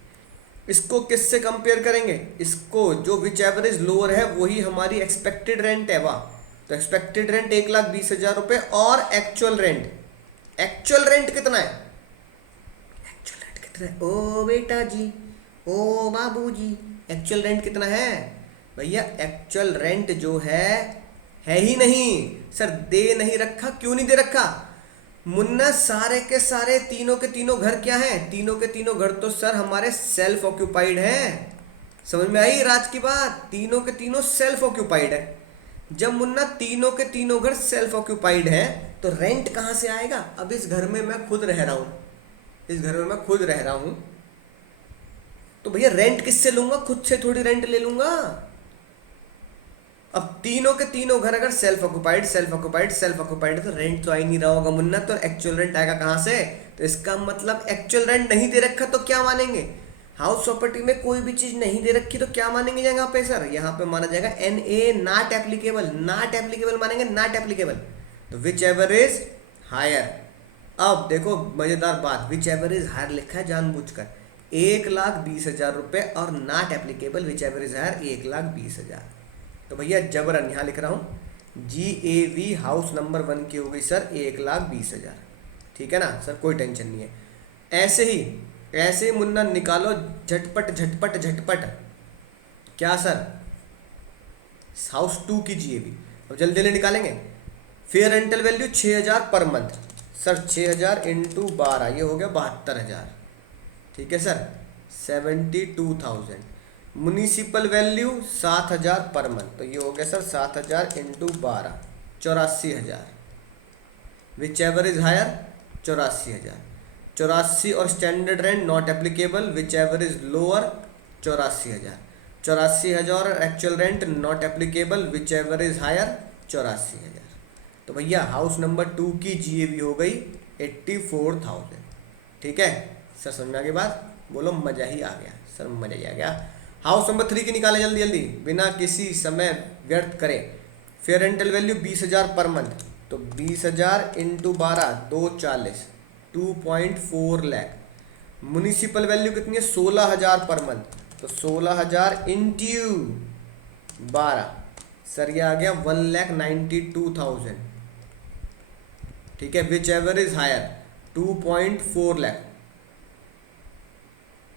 इसको किससे कंपेयर करेंगे? इसको जो विच एवरेज लोअर है वही हमारी एक्सपेक्टेड रेंट है, वाह। तो एक्सपेक्टेड रेंट 1,20,000 रुपये और एक्चुअल रेंट कितना है? एक्चुअल रेंट कितना है ओ बेटा जी, ओ बाबू जी, एक्चुअल रेंट कितना है भैया? एक्चुअल रेंट जो है ही नहीं सर, दे नहीं रखा। क्यों नहीं दे रखा मुन्ना? सारे के सारे तीनों के तीनों घर क्या हैं? तीनों के तीनों घर तो सर हमारे सेल्फ ऑक्यूपाइड हैं। समझ में आई राज की बात? तीनों के तीनों सेल्फ ऑक्यूपाइड है। जब मुन्ना तीनों के तीनों घर सेल्फ ऑक्यूपाइड है तो रेंट कहाँ से आएगा? अब इस घर में मैं खुद रह रहा हूँ, तो भैया रेंट किससे लूंगा? खुद से थोड़ी रेंट ले लूंगा। अब तीनों के तीनों घर अगर सेल्फ ऑक्युपाइड तो रेंट तो आ ही नहीं रहा होगा मुन्ना, तो एक्चुअल रेंट आएगा कहाँ से? तो इसका मतलब एक्चुअल रेंट नहीं दे रखा तो क्या मानेंगे? हाउस प्रॉपर्टी में कोई भी चीज नहीं दे रखी तो क्या मानेंगे यहाँ पे सर? यहाँ पे माना जाएगा NA नॉट एप्लीकेबल मानेंगे, नॉट एप्लीकेबल। तो विच एवर इज हायर। अब देखो मजेदार बात, विच एवर इज हायर लिखा है जानबूझकर 1,20,000 रुपये और not applicable whichever is higher 1,20,000। तो भैया जबरन यहाँ लिख रहा हूँ GAV हाउस नंबर 1 की हो गई सर 1,20,000, ठीक है ना सर, कोई टेंशन नहीं है। ऐसे ही मुन्ना निकालो झटपट। क्या सर? हाउस 2 की GAV अब जल्दी जल्दी निकालेंगे। Fair rental value 6,000 per month sir, 6,000 into 12 ये हो गया 72,000, ठीक है sir, 72,000। Municipal value 7,000 per month, तो ये हो गया sir 7,000 into 12, 84,000। Whichever is higher, 84,000। 84 और standard rent not applicable, whichever is lower, 84,000। 84,000 और actual rent not applicable, whichever is higher, 84,000। तो भैया हाउस नंबर 2 की GAV हो गई 84,000। ठीक है सर, समझ आगे बात, बोलो मजा ही आ गया सर, मजा ही आ गया। हाउस नंबर 3 की निकालें जल्दी जल्दी, बिना किसी समय व्यर्थ करें। Fair rental value 20,000 per month, तो 20,000 इंटू 12, 240, 2.4 लाख। म्युनिसिपल वैल्यू कितनी है, 16,000 पर मंथ, तो 16,000 इंटू 12, सर ये आ गया 1,92,000। ठीक है, whichever is higher, 2.4 lakh.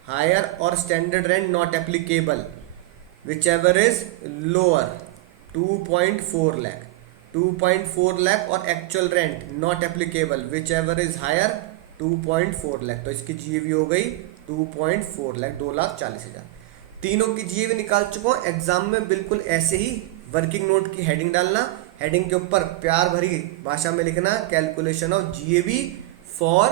Higher और standard rent not applicable, whichever is lower, 2.4 lakh. 2.4 lakh और actual rent not applicable, whichever is higher, 2.4 lakh. तो इसकी GAV हो गई 2.4 लाख, 2,40,000। तीनों की GAV निकाल चुका हूँ। एग्जाम में बिल्कुल ऐसे ही वर्किंग नोट की हेडिंग डालना, हेडिंग के ऊपर प्यार भरी भाषा में लिखना calculation of GAV for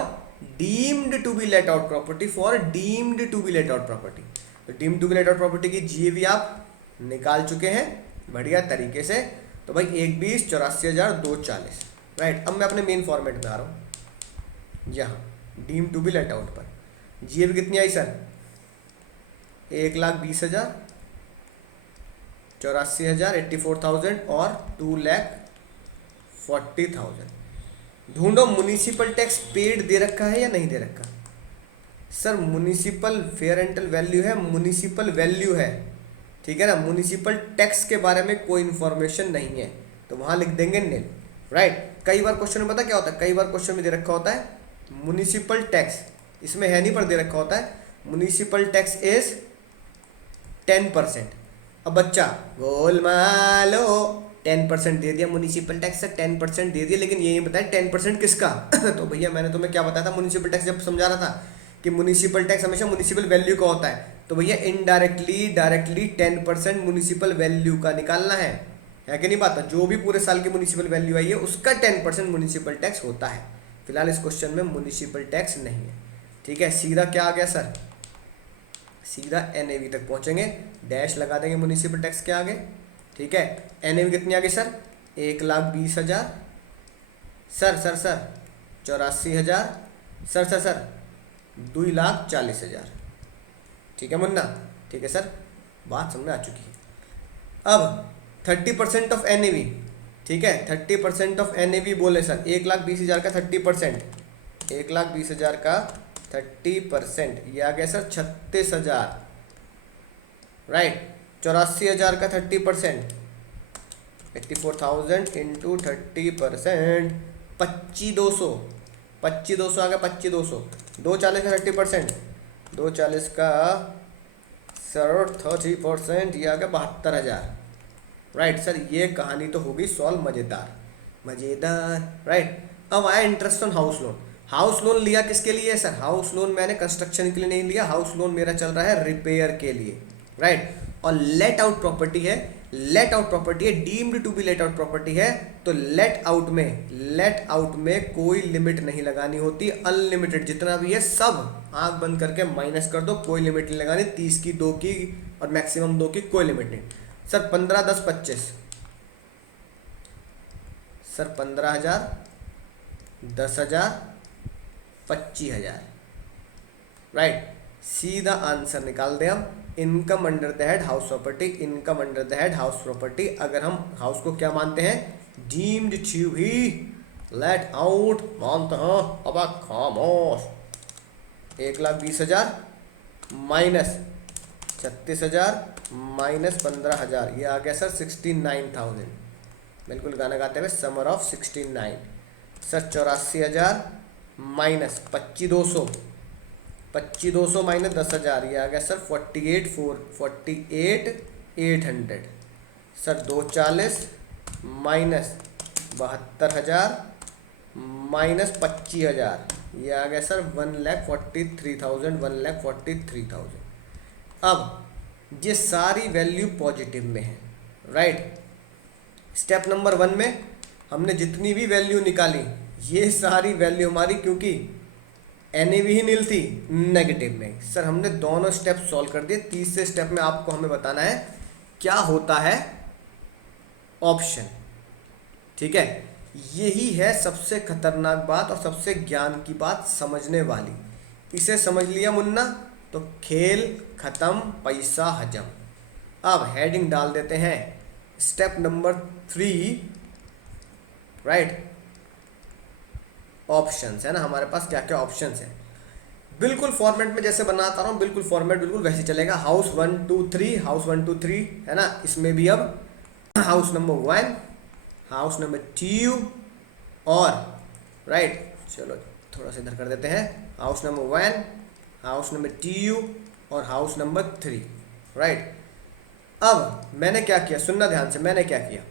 deemed to be let out property, for deemed to be let out property. तो deemed to be let out property की GAV आप निकाल चुके हैं बढ़िया तरीके से। तो भाई 1,20, 84,240। राइट, अब मैं अपने मेन फॉर्मेट में आ रहा हूँ। यहाँ deemed to be let out पर GAV कितनी आई सर, 1,20,000, 84,000, 84,000 और 2,40,000। ढूंढो म्युनिसिपल टैक्स पेड दे रखा है या नहीं दे रखा। Sir municipal fair rental value है, म्युनिसिपल वैल्यू है, ठीक है ना। म्युनिसिपल टैक्स के बारे में कोई इन्फॉर्मेशन नहीं है, तो वहां लिख देंगे नील। राइट, कई बार क्वेश्चन में पता क्या होता है, कई बार क्वेश्चन में दे रखा होता है म्युनिसिपल टैक्स, इसमें है नहीं पर दे रखा होता है म्युनिसिपल टैक्स इज 10%। अब बच्चा गोलमालो 10% दे दिया म्युनिसिपल टैक्स से, 10% दे दिया, लेकिन ये नहीं बताया 10% किसका। तो भैया मैंने तुम्हें क्या बताया था म्युनिसिपल टैक्स जब समझा रहा था कि म्युनिसिपल टैक्स हमेशा म्युनिसिपल वैल्यू का होता है। तो भैया इनडायरेक्टली डायरेक्टली 10% म्युनिसिपल वैल्यू का निकालना है कि नहीं बात। जो भी पूरे साल की म्युनिसिपल वैल्यू आई है उसका 10% म्युनिसिपल टैक्स होता है। फिलहाल इस क्वेश्चन में म्युनिसिपल टैक्स नहीं है। ठीक है, सीधा क्या आ गया सर, सीधा NAV तक पहुंचेंगे, डैश लगा देंगे म्युनिसिपल टैक्स के आगे। ठीक है, NAV कितनी आ गई सर, 1,20,000, सर 84,000, सर 2,40,000। ठीक है मुन्ना, ठीक है सर, बात समझ में आ चुकी है। अब 30% ऑफ NAV, ठीक है 30% ऑफ NAV बोले सर, 1,20,000 का 30%, 1,20,000 का 30%, ये आ गया सर 36,000। राइट, 84,000 का 30%, 84,000 इंटू 30%, 25,200, 25,200 आ गया, 25,200। 240 का 30%, 240 का सर 30%, ये आ गया 72,000। राइट सर, ये कहानी तो होगी सॉल्व, मजेदार। राइट, अब आया interest on house loan. House loan लिया किसके लिए सर, हाउस लोन मैंने कंस्ट्रक्शन के लिए नहीं लिया, हाउस लोन मेरा चल रहा है रिपेयर के लिए। राइट, और लेट आउट प्रॉपर्टी है, लेट आउट प्रॉपर्टी है, deemed to be let out property है। तो लेट आउट में कोई लिमिट नहीं लगानी होती, अनलिमिटेड जितना भी है सब आंख बंद करके माइनस कर दो, कोई लिमिट नहीं लगानी, 30 की, 2 की और मैक्सिमम 2 की, कोई लिमिट नहीं। Sir 15, 10, 25, sir 15,000, 10,000, 25,000। राइट, सीधा आंसर निकाल दें हम। Income under the head house property, income under the head house property. अगर हम हाउस को क्या मानते हैं, deemed to be let out मानते हैं। अब खामोश, 1,20,000 माइनस 36,000 माइनस 15,000, ये आ गया सर 69,000। बिल्कुल गाना गाते हुए, summer of 69। Sir 84,000 minus 25,200, 25,200 minus 10,000, ये आ गया सर 48,800। सर 240 माइनस 72,000 माइनस 25,000, ये आ गया सर 1,43,000, 1,43,000। अब ये सारी वैल्यू पॉजिटिव में है, राइट। स्टेप नंबर 1 में हमने जितनी भी वैल्यू निकाली ये सारी वैल्यू हमारी, क्योंकि NAV ही नील थी, नेगेटिव में। सर हमने दोनों स्टेप सॉल्व कर दिए। तीसरे स्टेप में आपको हमें बताना है क्या होता है ऑप्शन, ठीक है। यही है सबसे खतरनाक बात और सबसे ज्ञान की बात समझने वाली। इसे समझ लिया मुन्ना तो खेल खत्म, पैसा हजम। अब हेडिंग डाल देते हैं स्टेप नंबर 3, राइट। ऑप्शंस है ना हमारे पास, क्या क्या ऑप्शंस है। बिल्कुल फॉर्मेट में जैसे बनाता रहा हूँ, बिल्कुल फॉर्मेट बिल्कुल वैसे चलेगा। हाउस 1 2 3, हाउस 1 2 3 है ना। इसमें भी अब हाउस नंबर 1, हाउस नंबर 2 और राइट, चलो थोड़ा सा इधर कर देते हैं, हाउस नंबर 1, हाउस नंबर 2 और हाउस नंबर 3, राइट। अब मैंने क्या किया, सुनना ध्यान से, मैंने क्या किया।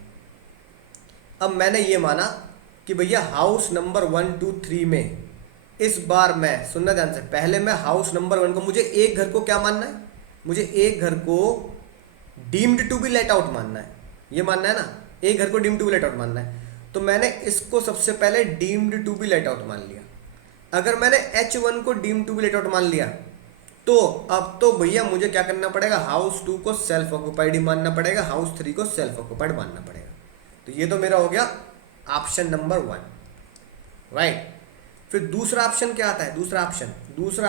अब मैंने ये माना कि भैया हाउस नंबर 1 2 3 में इस बार मैं, सुनना ध्यान से, पहले मैं हाउस नंबर 1 को, मुझे एक घर को क्या मानना है, मुझे एक घर को deemed to be let out मानना है। ये मानना है ना, एक घर को deemed to be let out मानना है। तो मैंने इसको सबसे पहले deemed to be let out मान लिया। अगर मैंने H1 को deemed to be let out मान लिया तो अब तो भैया मुझे क्या करना पड़ेगा, हाउस 2 को सेल्फ ऑक्यूपाइड ही मानना पड़ेगा, हाउस 3 को सेल्फ ऑक्यूपाइड मानना पड़ेगा। तो ये तो मेरा हो गया ऑप्शन नंबर 1, राइट। फिर दूसरा ऑप्शन क्या आता है, दूसरा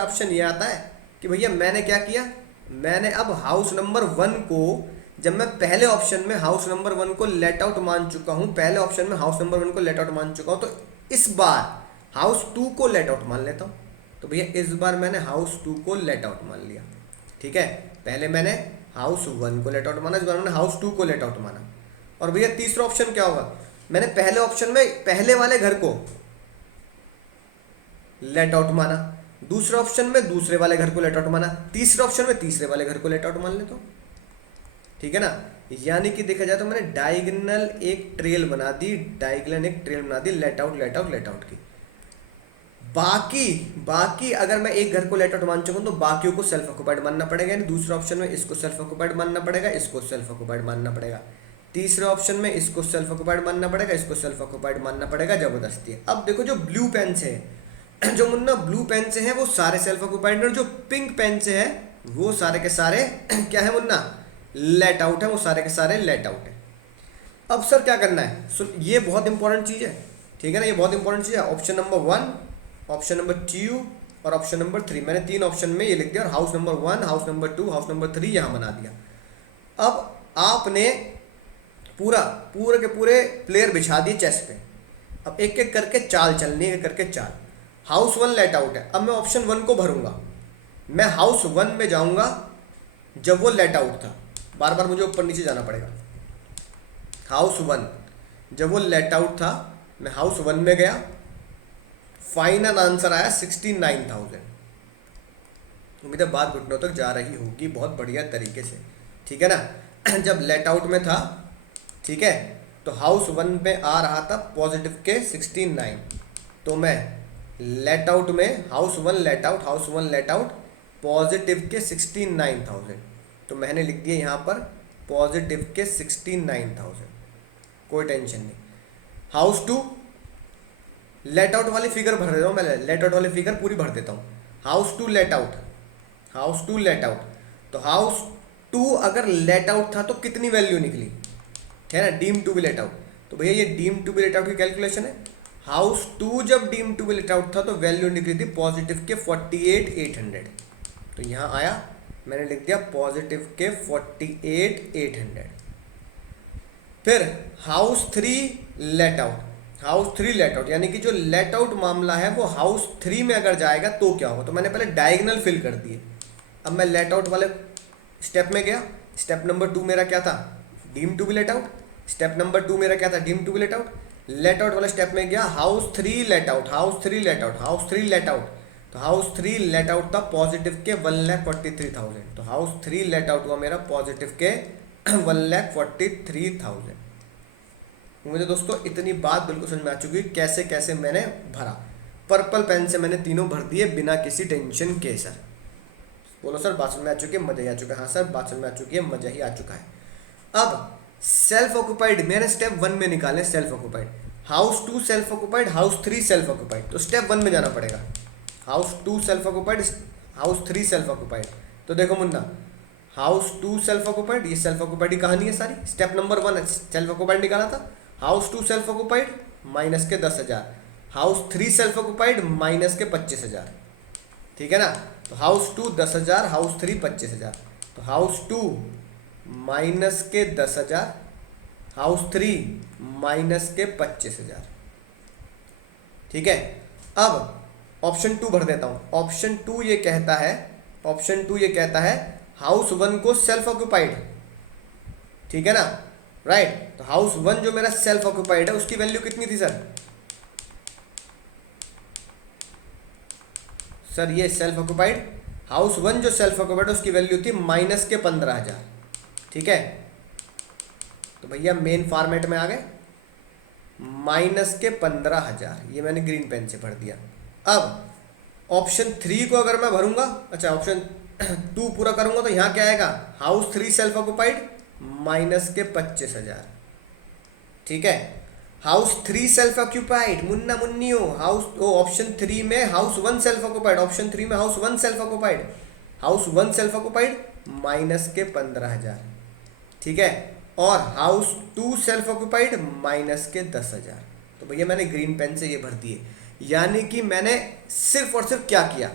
ऑप्शन ये आता है कि भैया मैंने क्या किया, मैंने अब हाउस नंबर 1 को, जब मैं पहले ऑप्शन में हाउस नंबर 1 को लेट आउट मान चुका हूं, पहले ऑप्शन में हाउस नंबर 1 को लेट आउट मान चुका हूं, तो इस बार हाउस 2 को लेट आउट मान लेता हूं। तो भैया इस बार मैंने हाउस 2 को लेट आउट मान लिया, ठीक है। पहले मैंने हाउस 1 को लेट आउट माना, इस बार मैंने हाउस 2 को लेट आउट माना। और भैया तीसरा ऑप्शन क्या होगा, मैंने पहले ऑप्शन में पहले वाले घर को लेट आउट माना, दूसरे ऑप्शन में दूसरे वाले घर को लेट आउट माना, तीसरे ऑप्शन में तीसरे वाले घर को लेट आउट मान लेता हूं, ठीक है ना। यानी कि देखा जाए तो मैंने डायगोनल एक ट्रेल बना दी, लेट आउट की। बाकी अगर मैं एक घर को लेट आउट मान चुका हूं तो बाकियों को सेल्फ ऑक्यूपाइड मानना पड़ेगा। यानी दूसरे ऑप्शन में इसको सेल्फ ऑक्यूपाइड मानना पड़ेगा, इसको सेल्फ ऑक्यूपाइड मानना पड़ेगा, तीसरे ऑप्शन में इसको सेल्फ ऑक्यूपाइड मानना पड़ेगा, इसको सेल्फ ऑक्यूपाइड मानना पड़ेगा। जबरदस्ती है। अब देखो जो ब्लू पेन से है, जो मुन्ना ब्लू पेन से है वो सारे सेल्फ ऑक्यूपाइड, और जो पिंक पेन से है वो सारे के सारे क्या है मुन्ना, लेट आउट है, वो सारे के सारे लेट आउट है। अब सर क्या करना है, सुन, ये बहुत इंपॉर्टेंट चीज है, ठीक है ना, ये बहुत इंपॉर्टेंट चीज है। ऑप्शन नंबर 1, ऑप्शन नंबर 2 और ऑप्शन नंबर 3, मैंने 3 ऑप्शन में ये लिख दिया, और house number 1, house number 2, house number 3 यहां बना दिया। अब आपने पूरे के पूरे प्लेयर बिछा दिए चेस पे। अब एक एक करके चाल चलनी है, करके चाल। हाउस 1 लेट आउट है, अब मैं ऑप्शन 1 को भरूंगा। मैं हाउस 1 में जाऊंगा जब वो लेट आउट था, बार बार मुझे ऊपर नीचे जाना पड़ेगा। हाउस 1 जब वो लेट आउट था, मैं हाउस 1 में गया, फाइनल आंसर आया 69,000। उम्मीद है बात घुटनों तक जा रही होगी बहुत बढ़िया तरीके से, ठीक है ना। जब लेट आउट में था, ठीक है, तो हाउस 1 में आ रहा था पॉजिटिव के 69, तो मैं लेट आउट में हाउस 1 लेट आउट पॉजिटिव के 69,000, तो मैंने लिख दिया यहाँ पर पॉजिटिव के 69,000, कोई टेंशन नहीं। हाउस 2 लेट आउट वाली फिगर भर देता हूँ, मैं लेट आउट वाली फिगर पूरी भर देता हूँ। हाउस 2 लेट आउट, तो हाउस 2 अगर लेट आउट था तो कितनी वैल्यू निकली, है ना, deem to be let out. तो भैया ये deem to be let out की कैलकुलेशन है। हाउस 2 जब deem to be let out था तो वैल्यू निकली थी पॉजिटिव के 48,800, तो यहाँ आया, मैंने लिख दिया पॉजिटिव के 48,800। फिर हाउस 3 लेट आउट, यानी कि जो लेट आउट मामला है वो हाउस 3 में अगर जाएगा तो क्या होगा, तो मैंने पहले डायगोनल फिल कर दिए। अब मैं लेट आउट वाले स्टेप में गया। स्टेप नंबर 2 मेरा क्या था, deem to be let out. Step number 2 मेरा क्या था, deem to be let out. Let out वाले स्टेप में गया, हाउस 3 लेट आउट, तो हाउस 3 लेट आउट था पॉजिटिव के 1,43,000, तो हाउस 3 लेट आउट हुआ मेरा पॉजिटिव के 1,43,000। मुझे दोस्तों इतनी बात बिल्कुल समझ में आ चुकी है कैसे कैसे मैंने भरा। पर्पल पेन से मैंने तीनों भर दिए बिना किसी टेंशन के। सर बोलो सर बात समझ में आ चुकी है, मजा ही आ चुका है। हाँ सर बात समझ में आ चुकी है, मजा ही आ चुका है। अब सेल्फ ऑक्यूपाइड मैंने स्टेप 1 में निकाले self occupied. House 2 self occupied, house 3 self occupied, तो स्टेप 1 में जाना पड़ेगा। House 2 self occupied, house 3 self occupied. तो देखो मुन्ना, हाउस 2 सेल्फ ऑक्यूपाइड, ये सेल्फ ऑक्यूपाइड की कहानी है सारी। स्टेप नंबर 1 सेल्फ ऑक्यूपाइड निकाला था। हाउस 2 सेल्फ ऑक्यूपाइड माइनस के 10,000, हाउस 3 सेल्फ ऑक्यूपाइड माइनस के 25,000, ठीक है ना। तो हाउस 2 10,000, हाउस 3 25,000, तो हाउस 2 माइनस के 10,000, हाउस 3 माइनस के 25,000, ठीक है। अब ऑप्शन 2 भर देता हूं। ऑप्शन 2 ये कहता है हाउस 1 को सेल्फ ऑक्यूपाइड, ठीक है ना, राइट। तो हाउस 1 जो मेरा सेल्फ ऑक्यूपाइड है उसकी वैल्यू कितनी थी सर? सर ये सेल्फ ऑक्यूपाइड, हाउस 1 जो सेल्फ ऑक्यूपाइड उसकी वैल्यू थी माइनस के 15,000, ठीक है। तो भैया मेन फॉर्मेट में आ गए, माइनस के 15,000, ये मैंने ग्रीन पेन से भर दिया। अब ऑप्शन 3 को अगर मैं भरूंगा, अच्छा ऑप्शन 2 पूरा करूंगा, तो यहां क्या आएगा? हाउस 3 सेल्फ ऑक्यूपाइड माइनस के 25,000, ठीक है। हाउस 3 सेल्फ ऑक्यूपाइड, मुन्ना मुन्नियो, हाउस ऑप्शन 3 में हाउस 1 सेल्फ ऑक्यूपाइड, ऑप्शन 3 में house 1 self occupied, house 1 self occupied minus के 15,000, ठीक है। और हाउस 2 सेल्फ ऑक्यूपाइड माइनस के 10,000। तो भैया मैंने ग्रीन पेन से ये भर दिए, यानी कि मैंने सिर्फ और सिर्फ क्या किया,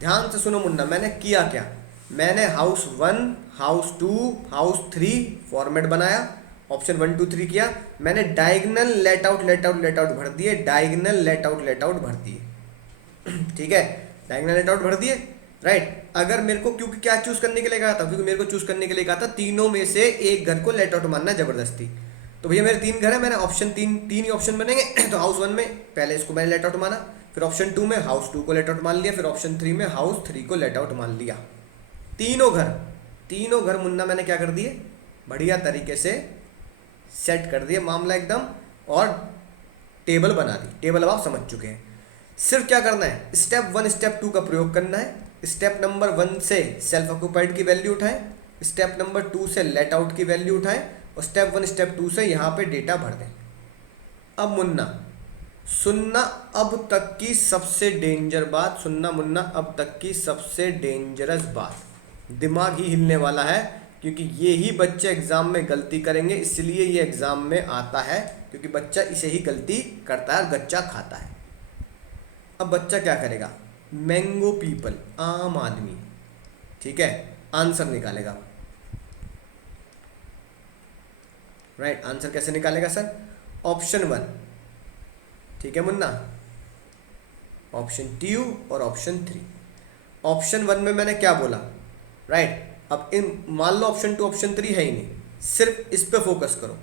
ध्यान से सुनो मुन्ना, मैंने किया क्या, मैंने हाउस 1, हाउस 2, हाउस 3 फॉर्मेट बनाया, ऑप्शन 1 2 3 किया, मैंने डायगोनल लेट आउट भर दिए, डायगोनल लेट आउट भर दिए, ठीक है, डायगोनल लेट आउट भर दिए, राइट। अगर मेरे को, क्योंकि क्या चूज करने के लिए कहा था, क्योंकि मेरे को चूज करने के लिए कहा था तीनों में से एक घर को लेट आउट मानना जबरदस्ती। तो भैया मेरे 3 घर है, मैंने ऑप्शन 3 ही ऑप्शन बनेंगे। तो हाउस 1 में पहले इसको मैंने लेट आउट माना, फिर ऑप्शन 2 में हाउस 2 को लेट आउट मान लिया, फिर ऑप्शन 3 में हाउस 3 को लेट आउट मान लिया। तीनों घर मुन्ना मैंने क्या कर दिए, बढ़िया तरीके से सेट कर दिए मामला एकदम, और टेबल बना दी। टेबल अब आप समझ चुके हैं। सिर्फ क्या करना है, स्टेप 1 स्टेप 2 का प्रयोग करना है। स्टेप नंबर 1 से सेल्फ ऑक्यूपाइड की वैल्यू उठाएं, स्टेप नंबर 2 से लेट आउट की वैल्यू उठाएं, और स्टेप 1 स्टेप 2 से यहाँ पे डेटा भर दें। अब मुन्ना सुनना, अब तक की सबसे डेंजर बात सुनना मुन्ना, अब तक की सबसे डेंजरस बात, दिमाग ही हिलने वाला है, क्योंकि ये ही बच्चे एग्जाम में गलती करेंगे, इसलिए ये एग्जाम में आता है, क्योंकि बच्चा इसे ही गलती करता है, गच्चा खाता है। अब बच्चा क्या करेगा, मैंगो पीपल, आम आदमी, ठीक है, आंसर निकालेगा, राइट। आंसर कैसे निकालेगा सर? ऑप्शन 1, ठीक है मुन्ना, ऑप्शन 2 और ऑप्शन 3। ऑप्शन 1 में मैंने क्या बोला, राइट। अब इन मान लो ऑप्शन 2 ऑप्शन 3 है ही नहीं, सिर्फ इस पे फोकस करो।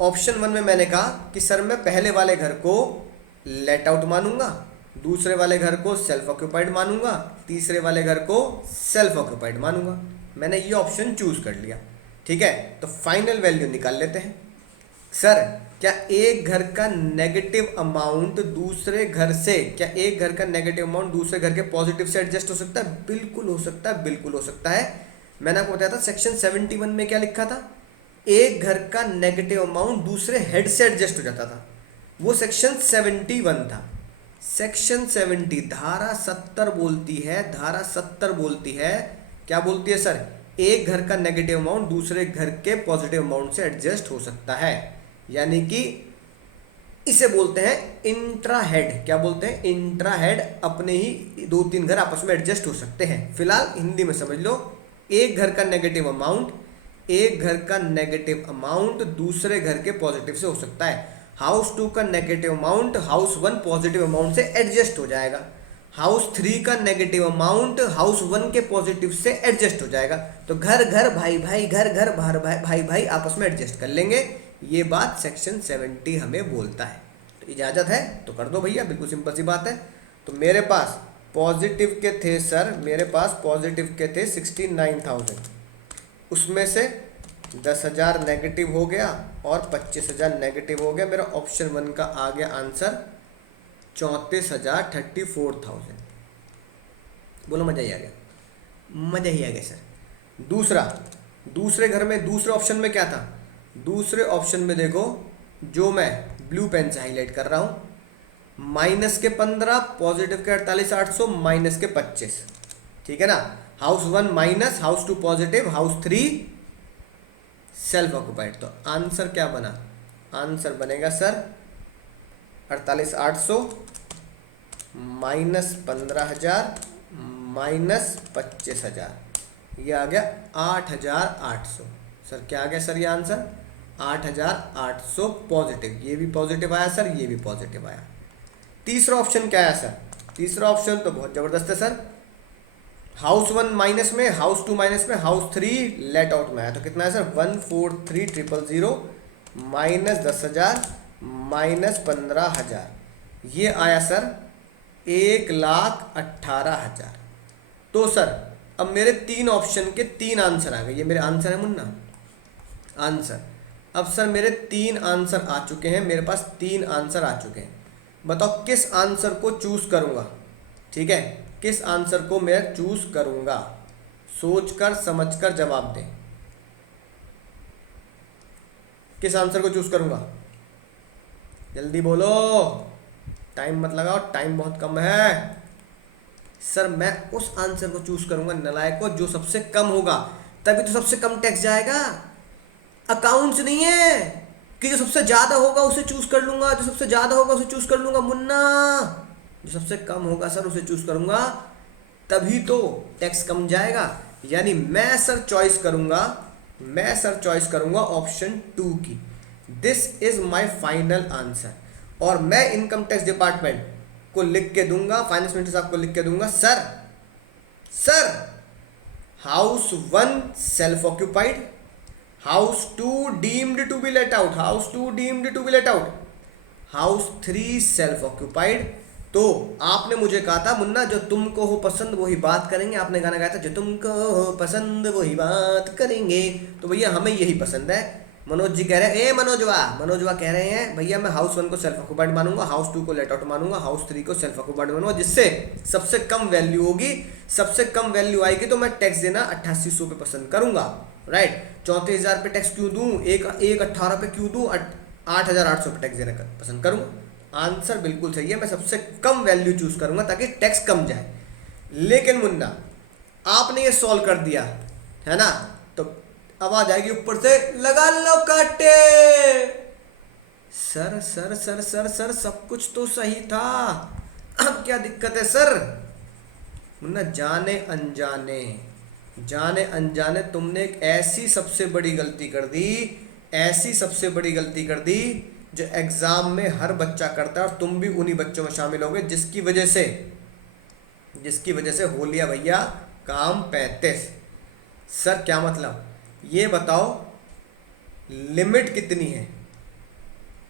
ऑप्शन 1 में मैंने कहा कि सर मैं पहले वाले घर को लेट आउट मानूंगा, दूसरे वाले घर को सेल्फ ऑक्यूपाइड मानूंगा, तीसरे वाले घर को सेल्फ ऑक्यूपाइड मानूंगा। मैंने ये ऑप्शन चूज कर लिया, ठीक है। तो फाइनल वैल्यू निकाल लेते हैं। सर क्या एक घर का नेगेटिव अमाउंट दूसरे घर से, क्या एक घर का नेगेटिव अमाउंट दूसरे घर के पॉजिटिव से एडजस्ट हो सकता है? बिल्कुल हो सकता है, बिल्कुल हो सकता है। मैंने आपको बताया था सेक्शन 71 में क्या लिखा था, एक घर का नेगेटिव अमाउंट दूसरे हेड से एडजस्ट हो जाता था, वो सेक्शन 71 था। सेक्शन 70 धारा 70 बोलती है, धारा 70 बोलती है, क्या बोलती है सर, एक घर का नेगेटिव अमाउंट दूसरे घर के पॉजिटिव अमाउंट से एडजस्ट हो सकता है, यानी कि इसे बोलते हैं इंट्रा हेड। क्या बोलते हैं? इंट्रा हेड, अपने ही 2-3 घर आपस में एडजस्ट हो सकते हैं। फिलहाल हिंदी में समझ लो, एक घर का नेगेटिव अमाउंट दूसरे घर के पॉजिटिव से हो सकता है। हाउस 2 का negative amount house 1 positive amount से एडजस्ट हो जाएगा, हाउस 3 का नेगेटिव अमाउंट हाउस 1 के पॉजिटिव से एडजस्ट हो जाएगा। तो घर घर भाई भाई, घर घर भाई भाई आपस में एडजस्ट कर लेंगे। ये बात सेक्शन 70 हमें बोलता है। तो इजाज़त है तो कर दो भैया, बिल्कुल सिंपल सी बात है। तो मेरे पास पॉजिटिव के थे सर, मेरे पास पॉजिटिव के थे 69,000, उसमें से 10,000 नेगेटिव हो गया और 25,000 नेगेटिव हो गया। मेरा ऑप्शन 1 का आ गया आंसर 34,000। बोलो मजा ही आ गया। मजा ही आ गया सर। दूसरा, दूसरे घर में दूसरे ऑप्शन में क्या था? दूसरे ऑप्शन में देखो, जो मैं ब्लू पेन से हाईलाइट कर रहा हूँ, माइनस के 15, पॉजिटिव के 48,800, माइनस के 25, ठीक है ना। House 1 minus, house 2 positive, house 3 self occupied. तो आंसर क्या बना? आंसर बनेगा सर 48,800 माइनस 15,000 माइनस 25,000, ये आ गया 8,800। सर क्या आ गया सर ये आंसर? 8,800 पॉजिटिव। ये भी पॉजिटिव आया सर, ये भी पॉजिटिव आया। तीसरा ऑप्शन क्या आया सर? तीसरा ऑप्शन तो बहुत ज़बरदस्त है सर। हाउस 1 माइनस में, हाउस 2 माइनस में, हाउस 3 लेट आउट में आया। तो कितना है सर? 143,000 माइनस 10,000 माइनस 15,000, ये आया सर 1,18,000। तो सर अब मेरे 3 ऑप्शन के 3 आंसर आ गए। ये मेरे आंसर है मुन्ना, आंसर। अब सर मेरे 3 आंसर आ चुके हैं, मेरे पास 3 आंसर आ चुके हैं। बताओ किस आंसर को चूज करूंगा? ठीक है, किस आंसर को मैं चूज करूंगा? सोचकर समझकर जवाब दें। किस आंसर को चूज करूंगा? जल्दी बोलो, टाइम मत लगाओ, टाइम बहुत कम है। सर मैं उस आंसर को चूज करूंगा नलायक को जो सबसे कम होगा, तभी तो सबसे कम टैक्स जाएगा। अकाउंट्स नहीं है कि जो सबसे ज्यादा होगा उसे चूज कर लूंगा, जो सबसे ज्यादा होगा उसे चूज कर लूंगा। मुन्ना, जो सबसे कम होगा सर उसे चूज करूंगा, तभी तो टैक्स कम जाएगा। यानी मैं सर चॉइस करूंगा, मैं सर चॉइस करूंगा ऑप्शन 2 की। This is my final answer. और मैं इनकम टैक्स डिपार्टमेंट को लिख के दूंगा, फाइनेंस मिनिस्टर साहब को लिख के दूंगा, sir house 1 self occupied, house 2 deemed to be let out, house 2 deemed to be let out, house 3 self occupied. तो आपने मुझे कहा था मुन्ना, जो तुमको हो पसंद वही बात करेंगे। आपने गाना गाया था, जो तुमको हो पसंद वही बात करेंगे। तो भैया हमें यही पसंद है। मनोज जी कह रहे हैं, मनोजवा कह रहे हैं भैया मैं हाउस 1 को सेल्फ ऑक्युपाइड मानूंगा, हाउस 2 को लेट आउट मानूंगा, हाउस 3 को सेल्फ ऑक्युपाइड मानूंगा, जिससे सबसे कम वैल्यू होगी। सबसे कम वैल्यू आएगी तो मैं टैक्स देना 8800 पे पसंद करूंगा, राइट। 34,000 पे टैक्स क्यों दूं, एक 18 पे क्यों दूं, 8,800 पे टैक्स देना पसंद करूंगा। आंसर बिल्कुल सही है, मैं सबसे कम वैल्यू चूज करूंगा ताकि टैक्स कम जाए। लेकिन मुन्ना आपने ये सॉल्व कर दिया है ना, तो आवाज आएगी ऊपर से, लगा लो काटे। Sir sir sir sir sir सब कुछ तो सही था, अब क्या दिक्कत है सर? मुन्ना जाने अनजाने तुमने एक ऐसी सबसे बड़ी गलती कर दी, ऐसी सबसे बड़ी गलती कर दी जो एग्जाम में हर बच्चा करता है, और तुम भी उन्हीं बच्चों में शामिल होगे जिसकी वजह से हो लिया भैया काम 35। सर क्या मतलब? ये बताओ लिमिट कितनी है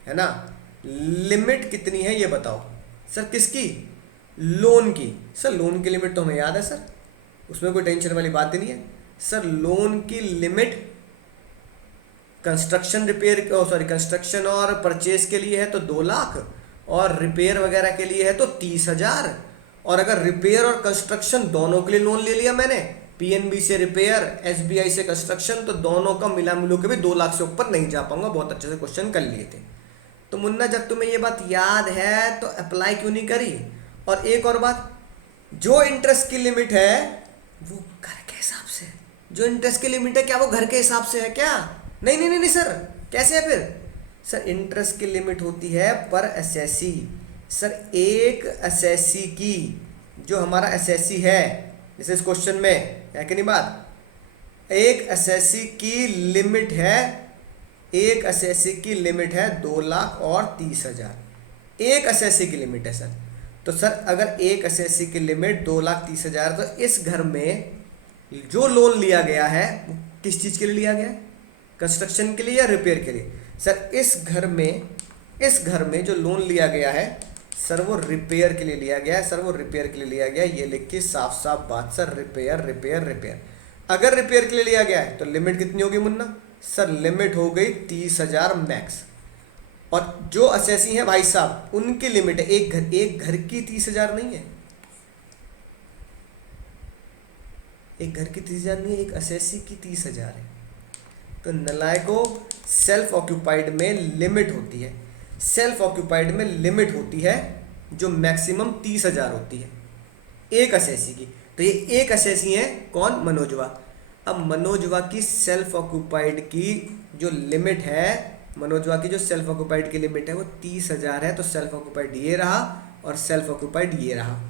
ना, लिमिट कितनी है ये बताओ। सर किसकी? लोन की। सर लोन की लिमिट तो हमें याद है सर, उसमें कोई टेंशन वाली बात ही नहीं है। सर लोन की लिमिट कंस्ट्रक्शन और परचेज के लिए है तो 2 लाख, और रिपेयर वगैरह के लिए है तो 30,000। और अगर रिपेयर और कंस्ट्रक्शन दोनों के लिए लोन ले लिया मैंने, पीएनबी से रिपेयर, एसबीआई से कंस्ट्रक्शन, तो दोनों का मिलो के भी 2 लाख से ऊपर नहीं जा पाऊंगा। बहुत अच्छे से क्वेश्चन कर लिए थे। तो मुन्ना जब तुम्हें ये बात याद है तो अप्लाई क्यों नहीं करी? और एक और बात, जो इंटरेस्ट की लिमिट है वो घर के हिसाब से, जो इंटरेस्ट की लिमिट है क्या वो घर के हिसाब से है क्या? नहीं सर, कैसे है फिर? सर इंटरेस्ट की लिमिट होती है पर एसएससी। सर एक एसएससी की, जो हमारा एसएससी है, जैसे इस क्वेश्चन में है कि नहीं बात, एक एसएससी की लिमिट है, एक एसएससी की लिमिट है 2,30,000। एक एसएससी की लिमिट है सर। तो सर अगर एक एसएससी की लिमिट 2,30,000, तो इस घर में जो लोन लिया गया है वो किस चीज़ के लिए लिया गया है? कंस्ट्रक्शन के लिए या रिपेयर के लिए? सर इस घर में जो लोन लिया गया है सर वो रिपेयर के लिए लिया गया है, सर वो रिपेयर के लिए लिया गया है। ये लिख के साफ साफ बात सर, रिपेयर। अगर रिपेयर के लिए लिया गया है तो लिमिट कितनी होगी मुन्ना? सर लिमिट हो गई 30,000 मैक्स। और जो असेसी हैं भाई साहब उनकी लिमिट है एक घर की 30,000 नहीं है। एक घर की 30,000 नहीं है, एक असेसी की 30,000 है। तो नलायकों, सेल्फ ऑक्यूपाइड में लिमिट होती है, सेल्फ ऑक्यूपाइड में लिमिट होती है जो मैक्सिमम 30,000 होती है एक असेसी की। तो ये एक असेसी है कौन? मनोजवा। अब मनोजवा की सेल्फ ऑक्यूपाइड की जो लिमिट है, मनोजवा की जो सेल्फ ऑक्यूपाइड की लिमिट है वो 30,000 है। तो सेल्फ ऑक्यूपाइड ये रहा और सेल्फ ऑक्यूपाइड ये रहा,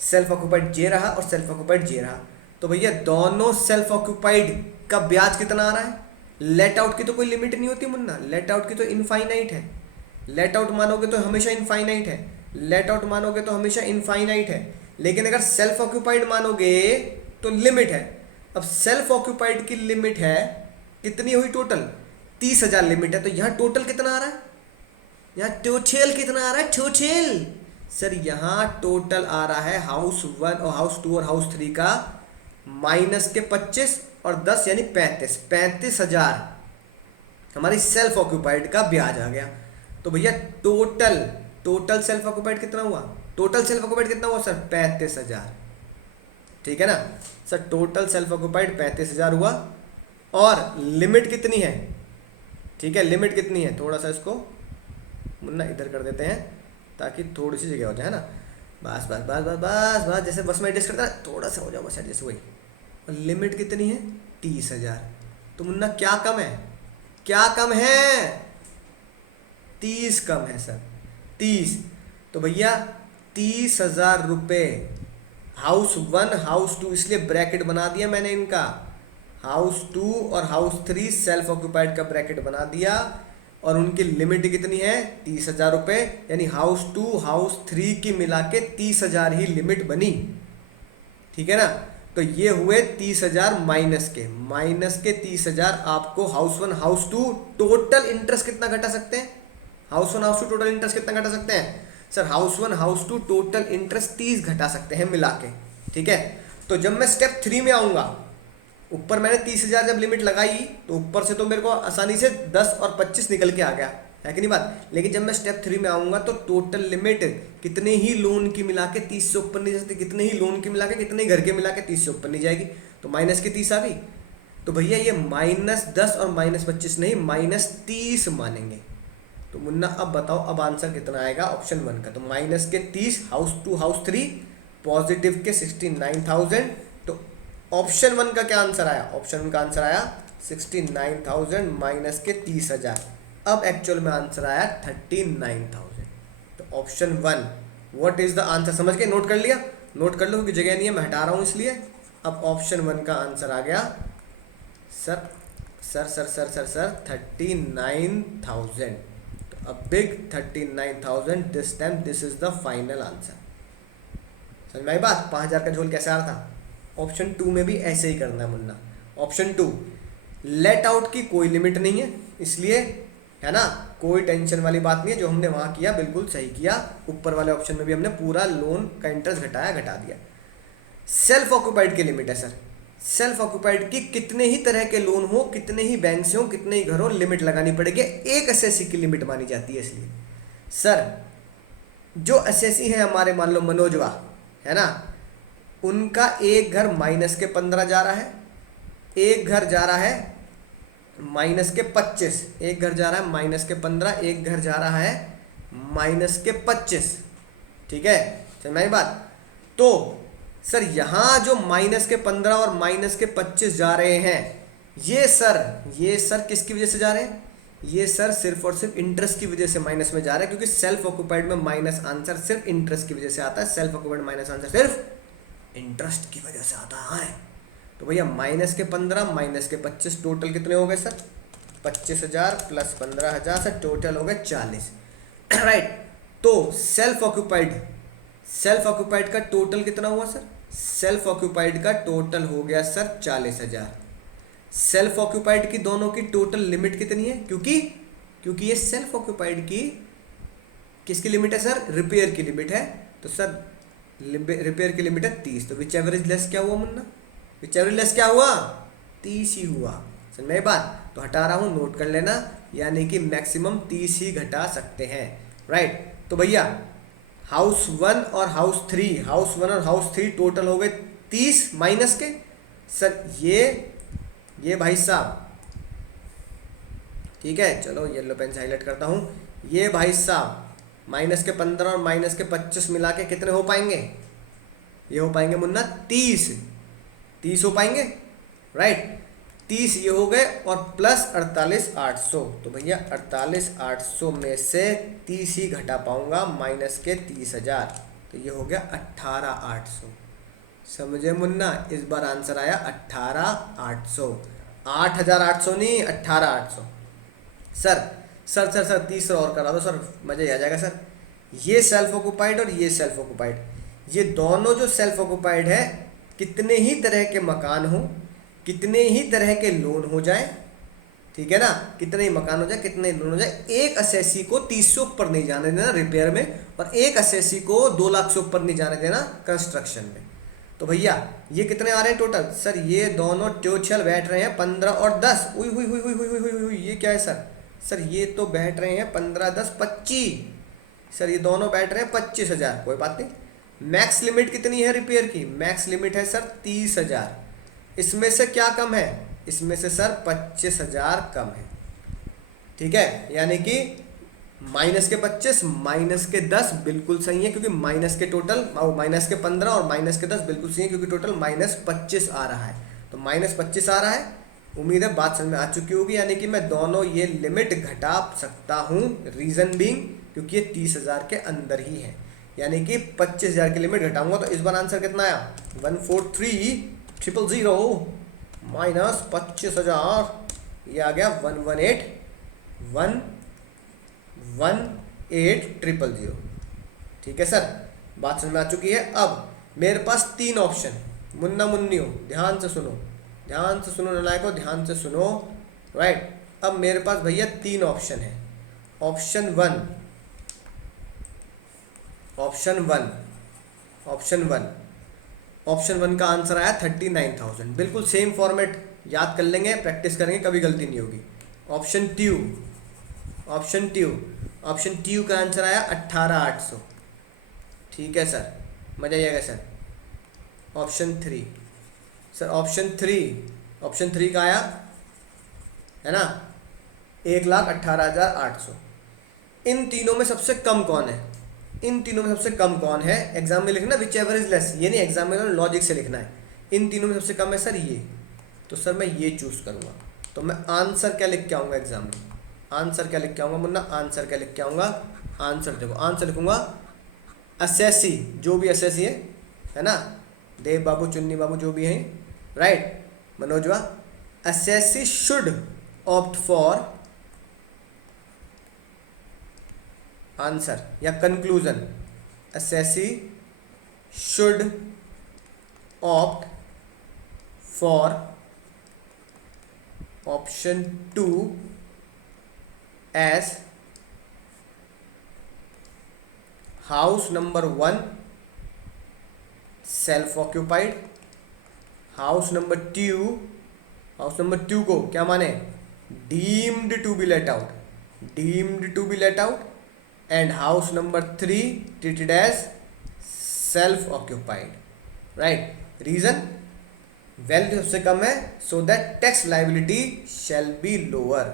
सेल्फ ऑक्यूपाइड ये रहा और सेल्फ ऑक्यूपाइड ये रहा। तो भैया दोनों सेल्फ ऑक्यूपाइड का ब्याज कितना आ रहा है? लेट आउट की तो कोई लिमिट नहीं होती मुन्ना, लेट आउट की तो इनफाइनाइट है। लेट आउट मानोगे तो हमेशा इनफाइनाइट है, लेट आउट मानोगे तो हमेशा इनफाइनाइट है। लेकिन अगर सेल्फ ऑक्यूपाइड मानोगे तो लिमिट है। अब सेल्फ ऑक्यूपाइड की लिमिट है कितनी हुई? टोटल 30,000 लिमिट है। तो यहाँ टोटल कितना आ रहा है? यहाँ टोटल कितना आ रहा है? टोटल सर यहाँ टोटल आ रहा है हाउस 1 और हाउस 2 और हाउस 3 का माइनस के 25 और 10 यानी 35,000 हमारी सेल्फ ऑक्यूपाइड का ब्याज आ गया। तो भैया टोटल सेल्फ ऑक्यूपाइड कितना हुआ? टोटल सेल्फ ऑक्यूपाइड कितना हुआ सर? 35,000। ठीक है ना सर, टोटल सेल्फ ऑक्यूपाइड 35,000 हुआ। और लिमिट कितनी है? ठीक है, लिमिट कितनी है? थोड़ा सा इसको मुन्ना इधर कर देते हैं ताकि थोड़ी सी जगह हो जाए, है ना। बस बस बस बस बस बस जैसे बस में एडजस्ट करता है, थोड़ा सा हो जाओ बस एडजस्ट, वही। और लिमिट कितनी है? 30,000। तो मुन्ना क्या कम है? क्या कम है? 30 कम है सर, 30। तो भैया 30,000 रुपये हाउस 1 हाउस 2, इसलिए ब्रैकेट बना दिया मैंने इनका, हाउस 2 और हाउस 3 सेल्फ ऑक्यूपाइड का ब्रैकेट बना दिया। और उनकी लिमिट कितनी है? 30,000 रुपये, यानी हाउस 2 हाउस 3 की मिला के 30,000 ही लिमिट बनी। ठीक है ना। तो ये हुए 30,000 माइनस के 30,000 आपको हाउस 1 हाउस 2 टोटल इंटरेस्ट कितना घटा सकते हैं? हाउस 1 हाउस 2 टोटल इंटरेस्ट कितना घटा सकते हैं sir? House 1 house 2 total interest 30 घटा सकते हैं मिला के। ठीक है। तो जब मैं स्टेप 3 में आऊँगा, ऊपर मैंने 30,000 जब लिमिट लगाई तो ऊपर से तो मेरे को आसानी से 10 और 25 निकल के आ गया, है कि नहीं बात। लेकिन जब मैं स्टेप 3 में आऊँगा तो टोटल लिमिट कितने ही लोन की मिला के 30 से ऊपर नहीं जा सकती, कितने ही लोन की मिला के, कितने ही घर के मिला के 30 से ऊपर नहीं जाएगी। तो माइनस की 30 आ गई। तो भैया ये -10 और -25 नहीं, -30 मानेंगे। तो मुन्ना अब बताओ अब आंसर कितना आएगा ऑप्शन 1 का? तो माइनस के 30 हाउस 2 हाउस 3, पॉजिटिव के 69,000। तो ऑप्शन 1 का क्या आंसर आया? ऑप्शन 1 का आंसर आया 69,000 माइनस के 30,000। अब एक्चुअल में आंसर आया 39,000। तो option 1 what is the answer? समझ के नोट कर लिया? नोट कर लो क्योंकि जगह नहीं है, मैं हटा रहा हूँ इसलिए। अब ऑप्शन 1 का आंसर आ गया सर 39,000। तो a big 39,000 this time, this is the final answer. समझ में आई बात? 5,000 का झोल कैसे आ रहा था? ऑप्शन 2 में भी ऐसे ही करना है मुन्ना। ऑप्शन 2 लेट आउट की कोई लिमिट नहीं है, इसलिए है ना कोई टेंशन वाली बात नहीं है। जो हमने वहाँ किया बिल्कुल सही किया। ऊपर वाले ऑप्शन में भी हमने पूरा लोन का इंटरेस्ट घटा दिया। सेल्फ ऑक्यूपाइड की लिमिट है सर, सेल्फ ऑक्यूपाइड की कितने ही तरह के लोन हो, कितने ही बैंक से हो, कितने ही घर हो, लिमिट लगानी पड़ेगी। एक एसएससी की लिमिट मानी जाती है। इसलिए सर जो एसएससी है हमारे, मान लो मनोजवा है ना, उनका एक घर माइनस के 15 जा रहा है, एक घर जा रहा है माइनस के 25, एक घर जा रहा है माइनस के 15, एक घर जा रहा है माइनस के 25। ठीक है, समझ में आई बात? तो सर यहाँ जो माइनस के 15 और माइनस के 25 जा रहे हैं, ये सर किसकी वजह से जा रहे हैं? ये सर सिर्फ और सिर्फ इंटरेस्ट की वजह से माइनस में जा रहा है, क्योंकि सेल्फ ऑक्यूपाइड में माइनस आंसर सिर्फ इंटरेस्ट की वजह से आता है। सेल्फ ऑक्यूपाइड माइनस आंसर सिर्फ इंटरेस्ट की वजह से आता है। तो भैया माइनस के 15 माइनस के 25 टोटल कितने हो गए सर? 25,000 प्लस 15,000 सर टोटल हो गए 40। राइट। तो सेल्फ ऑक्यूपाइड का टोटल कितना हुआ सर? सेल्फ ऑक्यूपाइड का टोटल हो गया सर 40,000। सेल्फ ऑक्यूपाइड की दोनों की टोटल लिमिट कितनी है? क्योंकि ये सेल्फ ऑक्यूपाइड की किसकी लिमिट है सर? रिपेयर की लिमिट है। तो सर रिपेयर की लिमिट है 30। तो विच एवरेज लेस क्या हुआ मुन्ना? विच एवरेज लेस क्या हुआ? 30 ही हुआ। समझ में बात? तो हटा रहा हूँ, नोट कर लेना, यानी कि मैक्सिमम 30 ही घटा सकते हैं। राइट। तो भैया हाउस 1 और हाउस 3 टोटल हो गए 30 माइनस के, सर ये भाई साहब, ठीक है, चलो येलो पेन से हाईलाइट करता हूँ, ये भाई साहब माइनस के 15 और माइनस के 25 मिला के कितने हो पाएंगे? ये हो पाएंगे मुन्ना 30 हो पाएंगे, राइट। 30 ये हो गए और प्लस 48,800, तो भैया 48,800 में से 30 ही घटा पाऊंगा माइनस के 30,000, तो ये हो गया 18,800। समझे मुन्ना? इस बार आंसर आया 18,800, 8,800 नहीं 18,800। सर तीसरा और करा दो सर, मजा ही आ जाएगा सर। ये सेल्फ ऑक्युपाइड और ये सेल्फ ऑक्युपाइड, ये दोनों जो सेल्फ ऑक्युपाइड है, कितने ही तरह के मकान हो, कितने ही तरह के लोन हो जाए, ठीक है ना, कितने ही मकान हो जाए, कितने ही लोन हो जाए, एक असेसी को 30 से ऊपर नहीं जाने देना रिपेयर में, और एक असेसी को 2 लाख से ऊपर नहीं जाने देना कंस्ट्रक्शन में। तो भैया ये कितने आ रहे हैं टोटल? सर ये दोनों ट्योचल बैठ रहे हैं 15 और 10। उई हुई हुई हुई हुई हुई हुई, ये क्या है सर? सर ये तो बैठ रहे हैं 15, 10, 25। सर ये दोनों बैठ रहे हैं 25,000। कोई बात नहीं। मैक्स लिमिट कितनी है रिपेयर की? मैक्स लिमिट है सर 30,000। इसमें से क्या कम है? इसमें से सर 25,000 कम है, ठीक है। यानी कि माइनस के 25 माइनस के 10 बिल्कुल सही है, क्योंकि माइनस के टोटल माइनस के 15 और माइनस के 10 बिल्कुल सही है, क्योंकि टोटल माइनस 25 आ रहा है। तो माइनस 25 आ रहा है, उम्मीद है बात समझ में आ चुकी होगी। यानी कि मैं दोनों ये लिमिट घटा सकता हूँ, रीज़न बीइंग क्योंकि ये 30,000 के अंदर ही है, यानी कि 25,000 की लिमिट घटाऊंगा। तो इस बार आंसर कितना आया? 143,000 माइनस 25,000, ये आ गया 118,000। ठीक है सर, बात समझ में आ चुकी है। अब मेरे पास 3 ऑप्शन, मुन्ना मुन्नियों ध्यान से सुनो, ध्यान से सुनो नालायको, ध्यान से सुनो, राइट। अब मेरे पास भैया 3 ऑप्शन है। ऑप्शन वन का आंसर आया 39,000। बिल्कुल सेम फॉर्मेट याद कर लेंगे, प्रैक्टिस करेंगे, कभी गलती नहीं होगी। ऑप्शन ट्यू का आंसर आया 18,800। ठीक है सर, मजा आएगा सर। ऑप्शन थ्री का आया है ना 1,18,800। इन तीनों में सबसे कम कौन है? एग्जाम में लिखना विच एवर इज लेस, ये नहीं एग्जाम में लॉजिक से लिखना है। इन तीनों में सबसे कम है सर ये, तो सर मैं ये चूज करूंगा। तो मैं आंसर क्या लिख के आऊंगा एग्जाम में? आंसर क्या लिख के आऊंगा मुन्ना? आंसर क्या लिख के आऊंगा? आंसर देखो, आंसर लिखूंगा असेसी, जो भी असेसी है ना, देव बाबू, चुन्नी बाबू, जो भी हैं, राइट, मनोजवा, assessee should opt for answer या कंक्लूजन। Assessee should opt for option 2 as house number 1 self occupied, house number 2 को क्या माने? deemed to be let out, and house number 3 treated as self occupied, right? reason value सबसे कम है, so that tax liability shall be lower,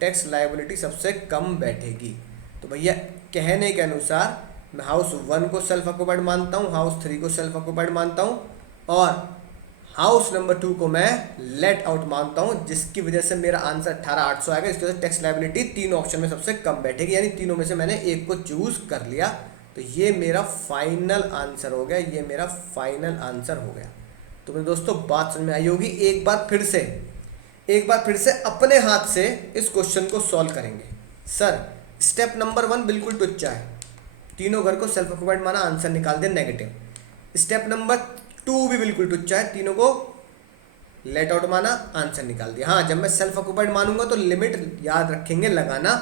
tax liability सबसे कम बैठेगी। तो भैया कहने के अनुसार मैं हाउस 1 को सेल्फ ऑक्युपाइड मानता हूँ, हाउस 3 को सेल्फ ऑक्युपाइड मानता हूँ, और हाउस नंबर 2 को मैं लेट आउट मानता हूँ, जिसकी वजह से मेरा आंसर 18,800 आएगा। इसकी वजह से टैक्स लाइबिलिटी 3 ऑप्शन में सबसे कम बैठेगी, यानी तीनों में से मैंने एक को चूज कर लिया। तो ये मेरा फाइनल आंसर हो गया, तो मेरे दोस्तों बात समझ में आई होगी। एक बार फिर से अपने हाथ से इस क्वेश्चन को सॉल्व करेंगे। सर स्टेप नंबर 1 बिल्कुल टुच्चा है, तीनों घर को सेल्फ ऑक्युपाइड माना, आंसर निकाल दिया नेगेटिव। स्टेप नंबर 2 भी बिल्कुल टुच्चा है, तीनों को लेट आउट माना, आंसर निकाल दिया। हाँ, जब मैं सेल्फ ऑक्युपाइड मानूंगा तो लिमिट याद रखेंगे लगाना,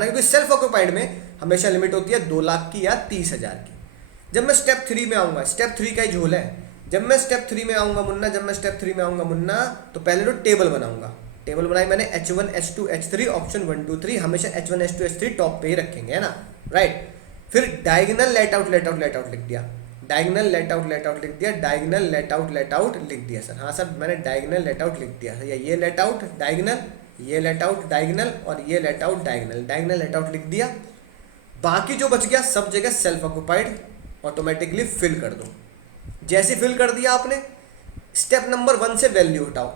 क्योंकि सेल्फ ऑक्युपाइड में हमेशा लिमिट होती है 2 लाख की या 30,000 की। जब मैं स्टेप 3 में आऊँगा, स्टेप 3 का ही झोल है, जब मैं स्टेप 3 में आऊँगा मुन्ना, तो पहले तो टेबल बनाऊँगा। टेबल बनाई मैंने H1 H2 H3 ऑप्शन 1 2 3 हमेशा H1 H2 H3 टॉप पे ही रखेंगे, है ना, राइट। फिर डायगोनल लेट आउट लिख दिया, डायगोनल लेट आउट लिख दिया, डायगोनल लेट आउट लिख दिया सर। हाँ सर मैंने डायगोनल लेट आउट लिख दिया, ये लेट आउट डायगोनल, ये लेट आउट डायगोनल और ये let out diagonal, diagonal let out लिख दिया। बाकी जो बच गया सब जगह सेल्फ ऑक्यूपाइड ऑटोमेटिकली फिल कर दो। जैसे फिल कर दिया आपने, स्टेप नंबर 1 से वैल्यू उठाओ,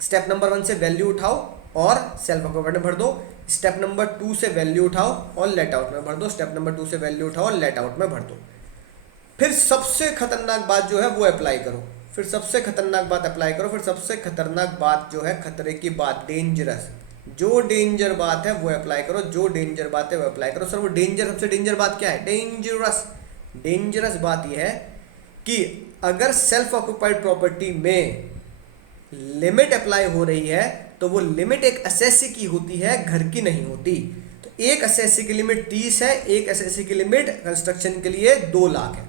स्टेप नंबर 1 से वैल्यू उठाओ और सेल्फ ऑक्यूपाइड में भर दो। स्टेप नंबर 2 से वैल्यू उठाओ और लेट आउट में भर दो। स्टेप नंबर 2 से वैल्यू उठाओ और लेट आउट में भर दो। फिर सबसे खतरनाक बात जो है वो अप्लाई करो, फिर सबसे खतरनाक बात अप्लाई करो, फिर सबसे खतरनाक बात जो है, खतरे की बात, डेंजरस, जो डेंजर बात है वो अप्लाई करो, जो डेंजर बात है वो अप्लाई करो। सर वो डेंजर, सबसे डेंजर बात क्या है? डेंजरस, डेंजरस बात यह है कि अगर सेल्फ ऑक्यूपाइड प्रॉपर्टी में लिमिट अप्लाई हो रही है तो वो लिमिट एक एसएससी की होती है, घर की नहीं होती। तो एक एसएससी की लिमिट 30 है, एक एसएससी की लिमिट कंस्ट्रक्शन के लिए 2 लाख है।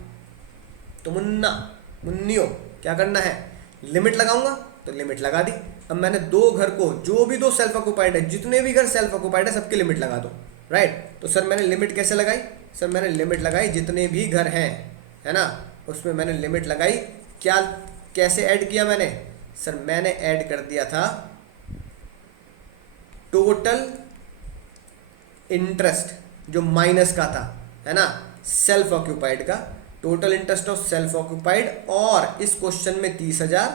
तो मुन्नियो क्या करना है? लिमिट लगाऊंगा तो लिमिट लगा दी। अब मैंने 2 घर को, जो भी 2 सेल्फ ऑक्यूपाइड है, जितने भी घर सेल्फ ऑक्यूपाइड है सबकी लिमिट लगा दो, राइट। तो सर मैंने लिमिट कैसे लगाई? सर मैंने लिमिट लगाई जितने भी घर हैं, है ना, उसमें मैंने लिमिट लगाई। क्या, कैसे ऐड किया मैंने? सर मैंने ऐड कर दिया था टोटल इंटरेस्ट जो माइनस का था, है ना, सेल्फ ऑक्यूपाइड का, total interest of self occupied, और इस क्वेश्चन में 30,000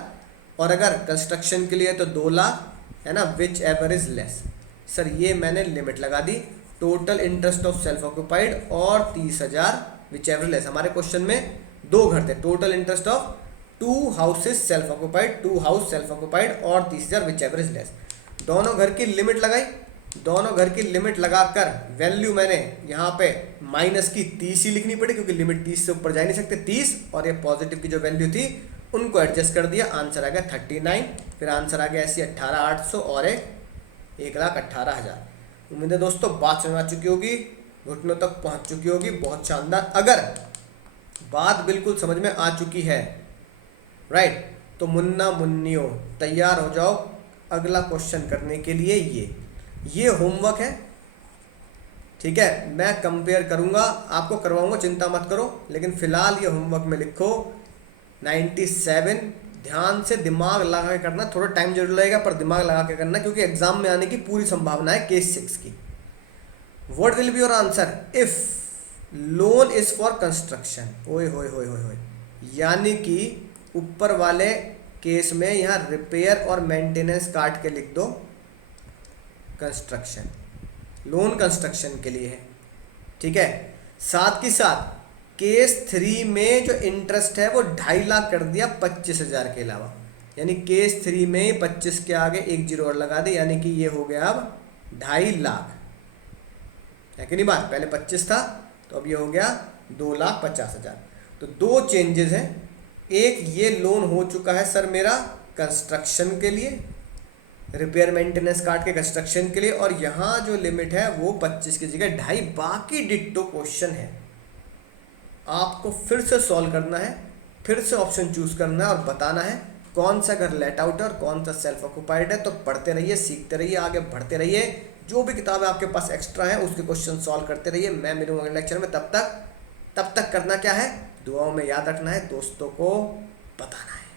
और अगर कंस्ट्रक्शन के लिए तो 2 लाख, है ना, whichever is less. Sir ये मैंने लिमिट लगा दी, total interest of self occupied और 30,000 विच एवर लेस। हमारे क्वेश्चन में 2 घर थे, total interest of 2 houses self occupied, 2 house self occupied और 30,000 विच एवर इज लेस। दोनों घर की लिमिट लगाई, दोनों घर की लिमिट लगाकर वैल्यू मैंने यहाँ पे माइनस की 30 ही लिखनी पड़ी क्योंकि लिमिट 30 से ऊपर जा नहीं सकते, 30 और ये पॉजिटिव की जो वैल्यू थी उनको एडजस्ट कर दिया, आंसर आ गया 39। फिर आंसर आ गया ऐसी 18,800 और 1,18,000। उम्मीद है दोस्तों बात समझ आ चुकी होगी, घुटनों तक पहुँच चुकी होगी, बहुत शानदार। अगर बात बिल्कुल समझ में आ चुकी है, राइट, तो मुन्ना मुन्नियों तैयार हो जाओ अगला क्वेश्चन करने के लिए। ये होमवर्क है, ठीक है, मैं कंपेयर करूंगा, आपको करवाऊंगा, चिंता मत करो। लेकिन फिलहाल ये होमवर्क में लिखो 97। ध्यान से दिमाग लगा के करना, थोड़ा टाइम जरूर लगेगा पर दिमाग लगा के करना क्योंकि एग्जाम में आने की पूरी संभावना है केस 6 की। What will be your answer if loan is for construction? ओए होए होए होए होए, यानी कि ऊपर वाले केस में यहाँ रिपेयर और मेंटेनेंस काट के लिख दो कंस्ट्रक्शन, लोन कंस्ट्रक्शन के लिए है, ठीक है। साथ ही साथ केस 3 में जो इंटरेस्ट है वो 2.5 लाख कर दिया 25,000 के अलावा, यानी केस 3 में 25 के आगे 1 जीरो और लगा दे, यानी कि ये हो गया अब 2.5 लाख, है कि नहीं बात? पहले 25 था तो अब ये हो गया 2,50,000। तो 2 चेंजेस हैं, एक ये लोन हो चुका है सर मेरा कंस्ट्रक्शन के लिए, रिपेयर मेंटेनेंस काट के कंस्ट्रक्शन के लिए, और यहाँ जो लिमिट है वो 25 की जगह 2.5। बाकी डिट्टो क्वेश्चन है, आपको फिर से सॉल्व करना है, फिर से ऑप्शन चूज करना है और बताना है कौन सा घर लेट आउट है और कौन सा सेल्फ ऑक्यूपाइड है। तो पढ़ते रहिए, सीखते रहिए, आगे बढ़ते रहिए, जो भी किताबें आपके पास एक्स्ट्रा है उसके क्वेश्चन सॉल्व करते रहिए। मैं मिलूंगा अगले लेक्चर में, तब तक करना क्या है? दुआओं में याद रखना है, दोस्तों को बताना है।